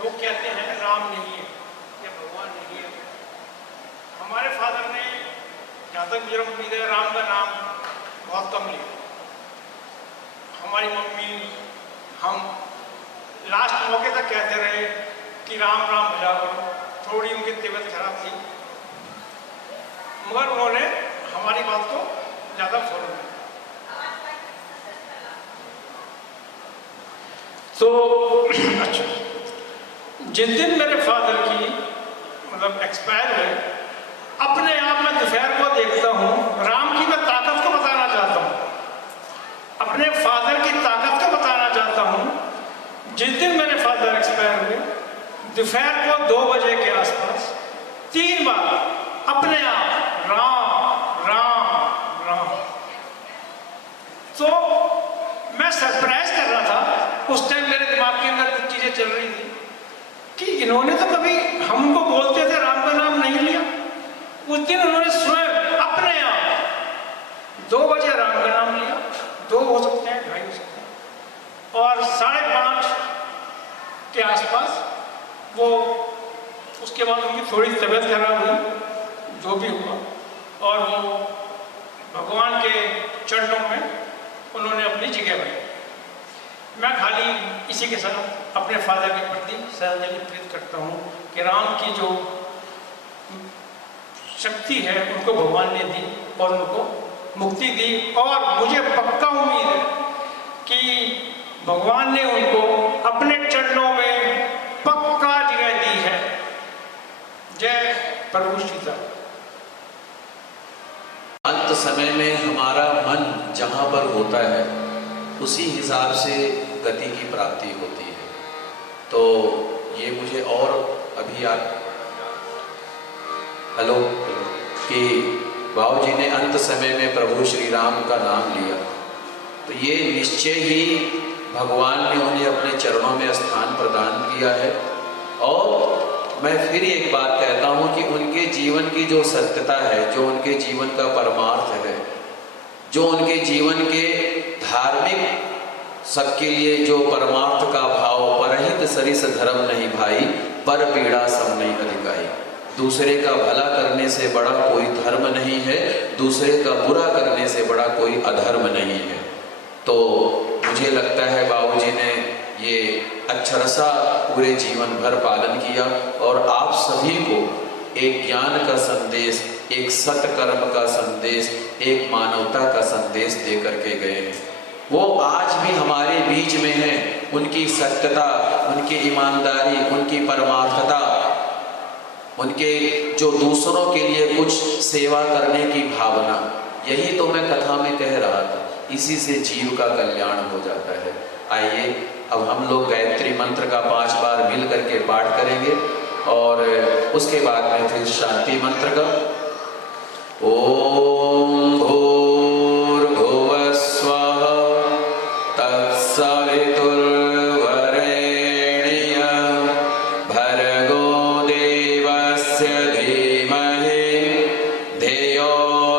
लोग कहते हैं राम नहीं है या भगवान नहीं है। हमारे फादर ने, जहाँ तक मुझे उम्मीद है, राम का नाम बहुत कम लिया। हमारी मम्मी, हम लास्ट मौके तक कहते रहे कि राम राम भजा करो। थोड़ी उनकी तबीयत खराब थी, मगर उन्होंने हमारी बात को ज़्यादा फॉलो किया। तो अच्छा, जिस दिन मेरे फादर की मतलब एक्सपायर हुए, अपने आप में दोपहर को देखता हूँ, राम की मैं ताकत को बताना चाहता हूँ, अपने फादर की ताकत को बताना चाहता हूँ। जिस दिन मेरे फादर एक्सपायर हुए, दोपहर को 2 बजे के आसपास 3 बार अपने आप राम राम राम। तो मैं सरप्राइज कर रहा था। उस टाइम मेरे दिमाग के अंदर कुछ चीज़ें चल रही थी कि इन्होंने तो कभी हम उनको बोलते थे राम का नाम नहीं लिया। उस दिन उन्होंने स्वयं अपने आप 2 बजे राम का नाम लिया, 2 हो सकते हैं, 2:30 हो सकते हैं, और 5:30 के आसपास वो, उसके बाद उनकी थोड़ी तबीयत खराब हुई, जो भी हुआ, और वो भगवान के चरणों में उन्होंने अपनी जगह बनाई। मैं खाली इसी के साथ अपने फादर के प्रति श्रद्धांजलि अर्पित करता हूँ कि राम की जो शक्ति है उनको भगवान ने दी और उनको मुक्ति दी, और मुझे पक्का उम्मीद है कि भगवान ने उनको अपने चरणों में पक्का जगह दी है। जय प्रभु सीता। अंत समय में हमारा मन जहाँ पर होता है उसी हिसाब से गति की प्राप्ति होती है। तो ये मुझे और अभी याद हेलो कि बाबू जी ने अंत समय में प्रभु श्री राम का नाम लिया, तो ये निश्चय ही भगवान ने उन्हें अपने चरणों में स्थान प्रदान किया है। और मैं फिर एक बात कहता हूँ कि उनके जीवन की जो सत्यता है, जो उनके जीवन का परमार्थ है, जो उनके जीवन के धार्मिक सबके लिए जो परमार्थ का भाव, परहित सरिस धर्म नहीं भाई, पर पीड़ा सब नहीं अधिकाई। दूसरे का भला करने से बड़ा कोई धर्म नहीं है, दूसरे का बुरा करने से बड़ा कोई अधर्म नहीं है। तो मुझे लगता है बाबूजी ने ये अक्षरशा पूरे जीवन भर पालन किया और आप सभी को एक ज्ञान का संदेश, एक सत्कर्म का संदेश, एक मानवता का संदेश दे करके गए हैं। वो आज भी हमारे बीच में हैं। उनकी सत्यता, उनकी ईमानदारी, उनकी परमार्थता, उनके जो दूसरों के लिए कुछ सेवा करने की भावना, यही तो मैं कथा में कह रहा था। इसी से जीव का कल्याण हो जाता है। आइए अब हम लोग गायत्री मंत्र का 5 बार मिल करके पाठ करेंगे और उसके बाद में फिर शांति मंत्र का। ओम भूर्भुवः स्वः तत्सवितुर्वरेण्यं भर्गो देवस्य धीमहि धियो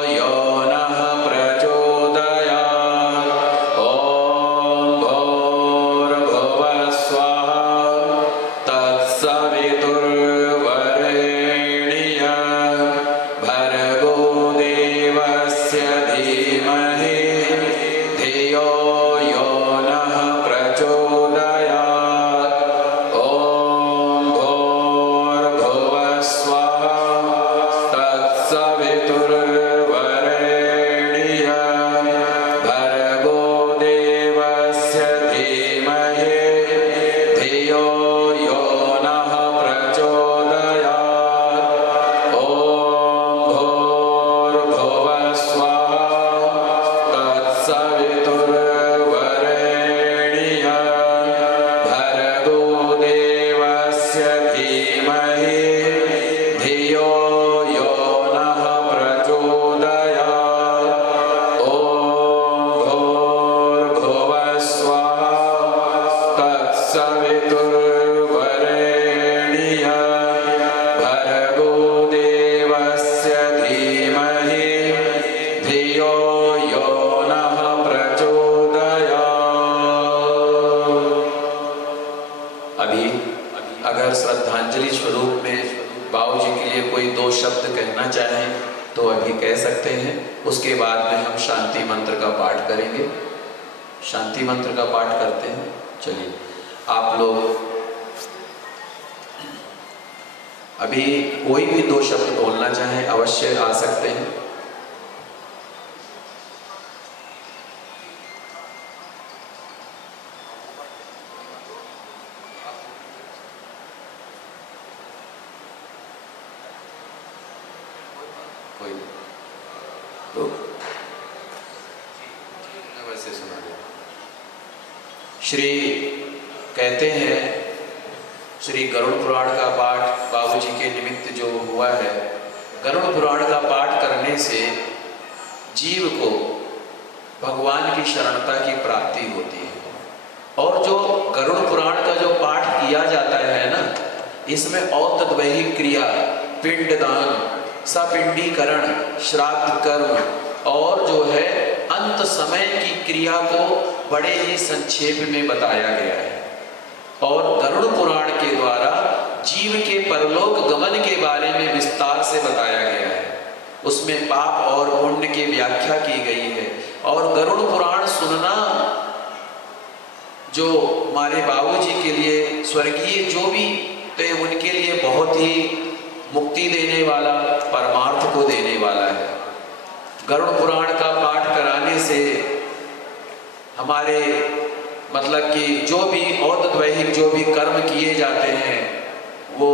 यो नः प्रचोदयात्। ओम भूर्भुवः स्वः तत्सवितुर्वरेण्यं भर्गो देवस्य धीमहि धियो यो नः प्रचोदयात्। ओम भूर्भुवः स्वः तत्सवितुर्वरेण्यं भर्गो देवस्य धीमहि धियो यो नः प्रचोदयात्। ओम भूर्भुवः स्वः तत्सवितुर्वरेण्यं भर्गो देवस्य धीमहि धियो यो नः प्रचोदयात्। ओम भूर्भुवः स्वः तत्सवितुर्वरेण्यं भर्गो देवस्य धीमहि धियो यो नः प्रचोदयात्। अभी अगर श्रद्धांजलि स्वरूप में बाबू जी के लिए कोई 2 शब्द कहना चाहें तो अभी कह सकते हैं। उसके बाद में हम शांति मंत्र का पाठ करेंगे। शांति मंत्र का पाठ करते हैं। चलिए आप लोग अभी कोई भी 2 शब्द बोलना चाहें अवश्य आ सकते हैं। कोई तो वैसे सुना दे। श्री कहते हैं, श्री गरुड़ पुराण का पाठ बाबूजी के निमित्त जो हुआ है, गरुड़ पुराण का पाठ करने से जीव को भगवान की शरणता की प्राप्ति होती है। और जो गरुड़ पुराण का जो पाठ किया जाता है ना, इसमें औतद्वैहिक क्रिया, पिंडदान, सपिंडीकरण, श्राद्ध कर्म और जो है अंत समय की क्रिया को बड़े ही संक्षेप में बताया गया है। और गरुड़ पुराण के द्वारा जीव के परलोक गमन के बारे में विस्तार से बताया गया है। उसमें पाप और पुण्य की व्याख्या की गई है। और गरुड़ पुराण सुनना जो हमारे बाबूजी के लिए स्वर्गीय जो भी थे उनके लिए बहुत ही मुक्ति देने वाला, परमार्थ को देने वाला है। गरुड़ पुराण का पाठ कराने से हमारे मतलब कि जो भी औदद्वैहिक जो भी कर्म किए जाते हैं वो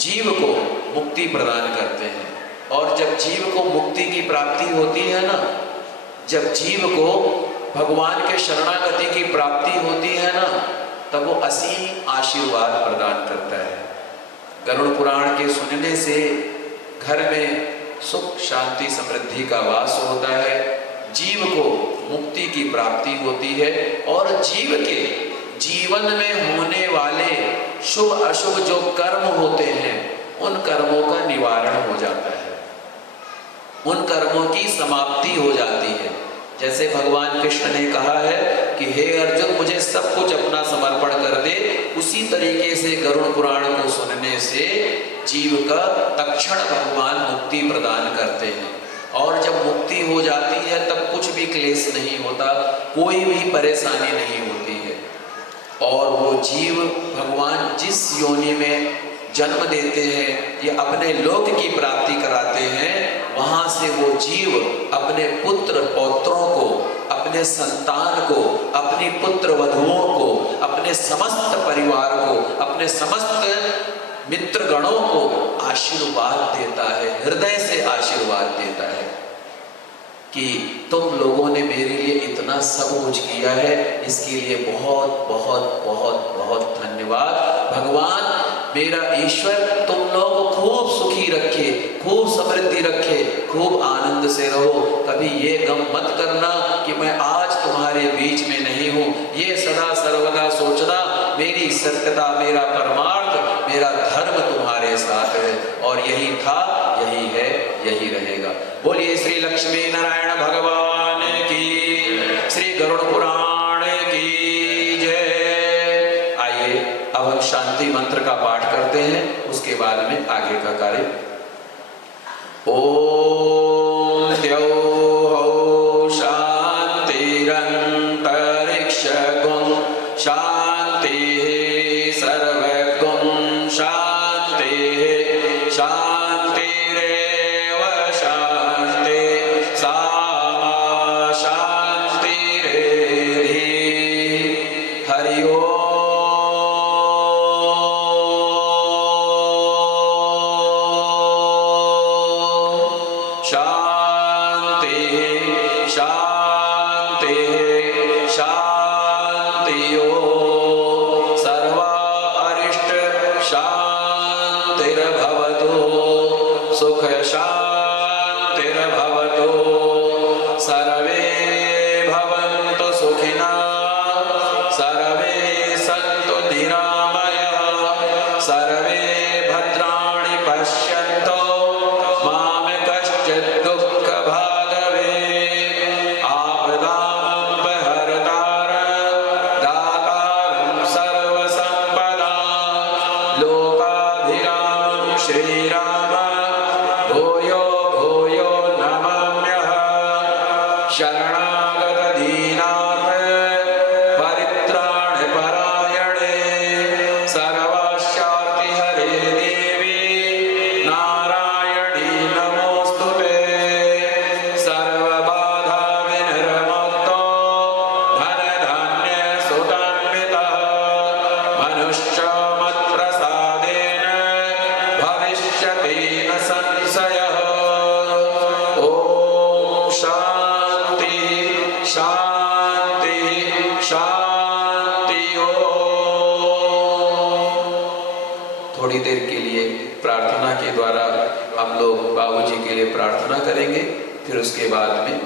जीव को मुक्ति प्रदान करते हैं। और जब जीव को मुक्ति की प्राप्ति होती है ना, जब जीव को भगवान के शरणागति की प्राप्ति होती है ना, तब वो असीम आशीर्वाद प्रदान करता है। गरुड़ पुराण के सुनने से घर में सुख शांति समृद्धि का वास होता है, जीव को मुक्ति की प्राप्ति होती है और जीव के जीवन में होने वाले शुभ अशुभ जो कर्म होते हैं उन कर्मों का निवारण हो जाता है, उन कर्मों की समाप्ति हो जाती है। जैसे भगवान कृष्ण ने कहा है कि हे अर्जुन मुझे सब कुछ अपना समर्पण कर दे, उसी तरीके से गरुड़ पुराण को सुनने से जीव का तत्क्षण भगवान मुक्ति प्रदान करते हैं। और जब मुक्ति हो जाती है तब कुछ भी क्लेश नहीं होता, कोई भी परेशानी नहीं होती है। और वो जीव भगवान जिस योनि में जन्म देते हैं या अपने लोक की प्राप्ति कराते हैं, वहां से वो जीव अपने पुत्र पौत्रों को, अपने संतान को, अपनी पुत्र वधुओं को, अपने समस्त परिवार को, अपने समस्त मित्र गणों को आशीर्वाद देता है, हृदय से आशीर्वाद देता है कि तुम लोगों ने मेरे लिए इतना सब कुछ किया है, इसके लिए बहुत बहुत बहुत बहुत धन्यवाद। भगवान मेरा ईश्वर तुम लोगों को खूब सुखी रखे, खूब समृद्धि रखे, खूब आनंद से रहो। कभी ये गम मत करना कि मैं आज तुम्हारे बीच में नहीं हूँ। ये सदा सर्वदा सोचना मेरी सत्यता, मेरा परमार्थ, मेरा धर्म तुम्हारे साथ है। और यही था, यही है, यही रहेगा। बोलिए श्री लक्ष्मी नारायण भगवान की, श्री गरुड़ पुराण की जय। आइए अब हम शांति मंत्र का पाठ करते हैं, उसके बाद में आगे का कार्य। ओम द्यौः शान्तिरन्तरिक्षगुं शान्तिः सर्वगुं शान्तिः शान्तिरेव शान्ति सामा शान्तिरेधि। हरि ओम। शांति शांति शांतियो सर्वा अरिष्ट शांतिर्भवतु सुख शांतिर्भवतु सर्वे भवन्तु सुखिनः सर्वे सन्तु निरामयाः सर्वे भद्राणि पश्यन्तु दुख भागवे आपदामपहर्तार दातारं सर्वसंपदा लोकाभिरामं श्रीराम भूयो भूयो नमाम्यः। शरणागत दीनार्थ परित्राण परायणे सर्वाशार्ति हरे देवी नारायणी नमोस्तुते। सर्वबाधा विनिर्मुक्तो धन धान्य सुतान्वितः मनुष्यमत्प्रसादेन भविष्यति न संशयः। ओम शांति शांति शांति ओम। थोड़ी देर के लिए प्रार्थना के द्वारा हम लोग बाबूजी के लिए प्रार्थना करेंगे, फिर उसके बाद में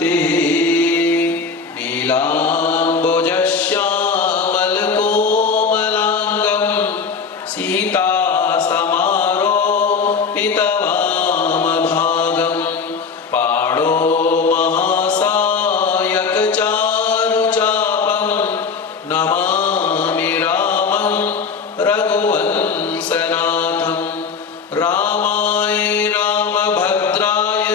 नीलाम्बुजश्यामलकोमलाङ्गं सीतासमारोपितवामभागं पाणो महासायकचारुचापं नमामि रामं रघुवंशनाथं रामाय रामभद्राय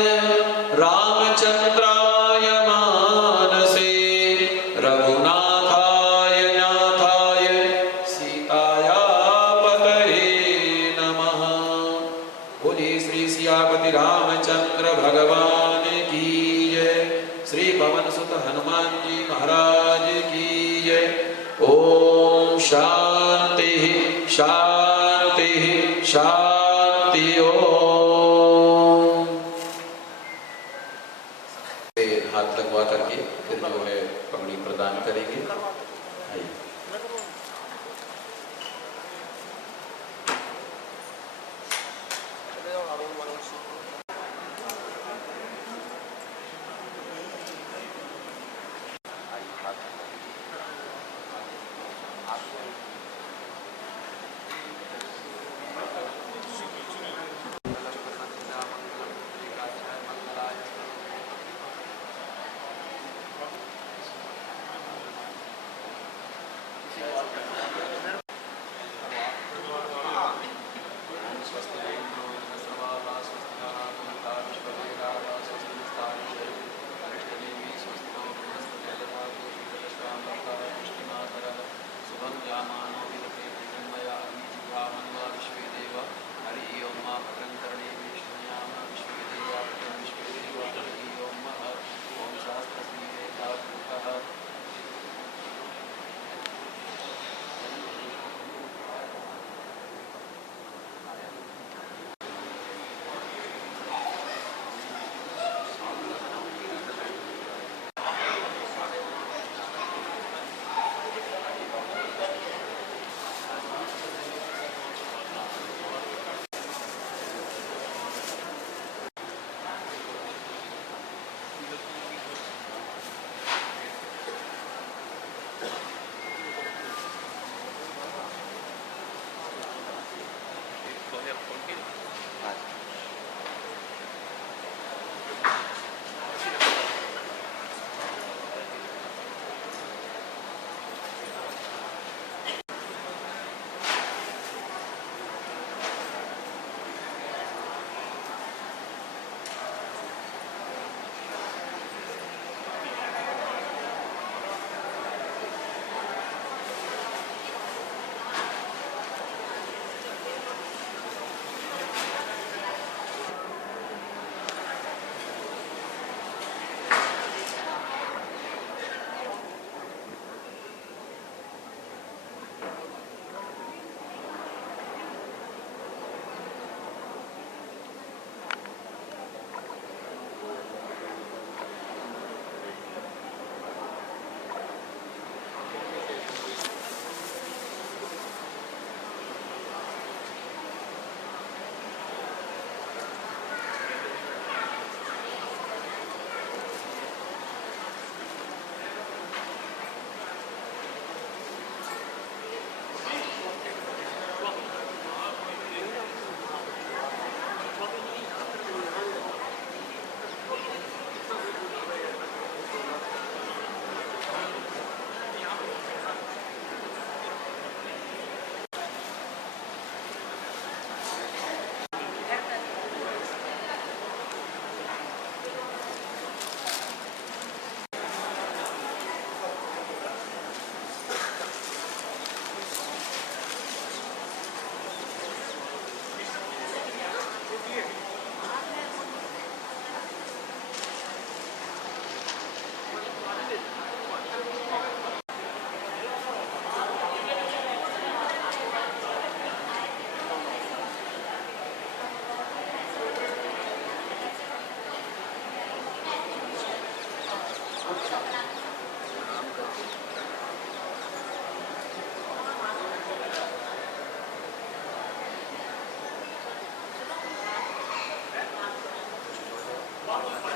रामचन्द्राय मानसे रघुनाथाय नाथाय सीताया पतये नमः। बोले श्री सियापति रामचंद्र भगवान की जय। श्री पवन सुत हनुमान जी महाराज की जय। ओम शांति शांति शांति। ओम हाथ लगवा करके फिर जो है पगड़ी प्रदान करेंगे। आइए। Thank you.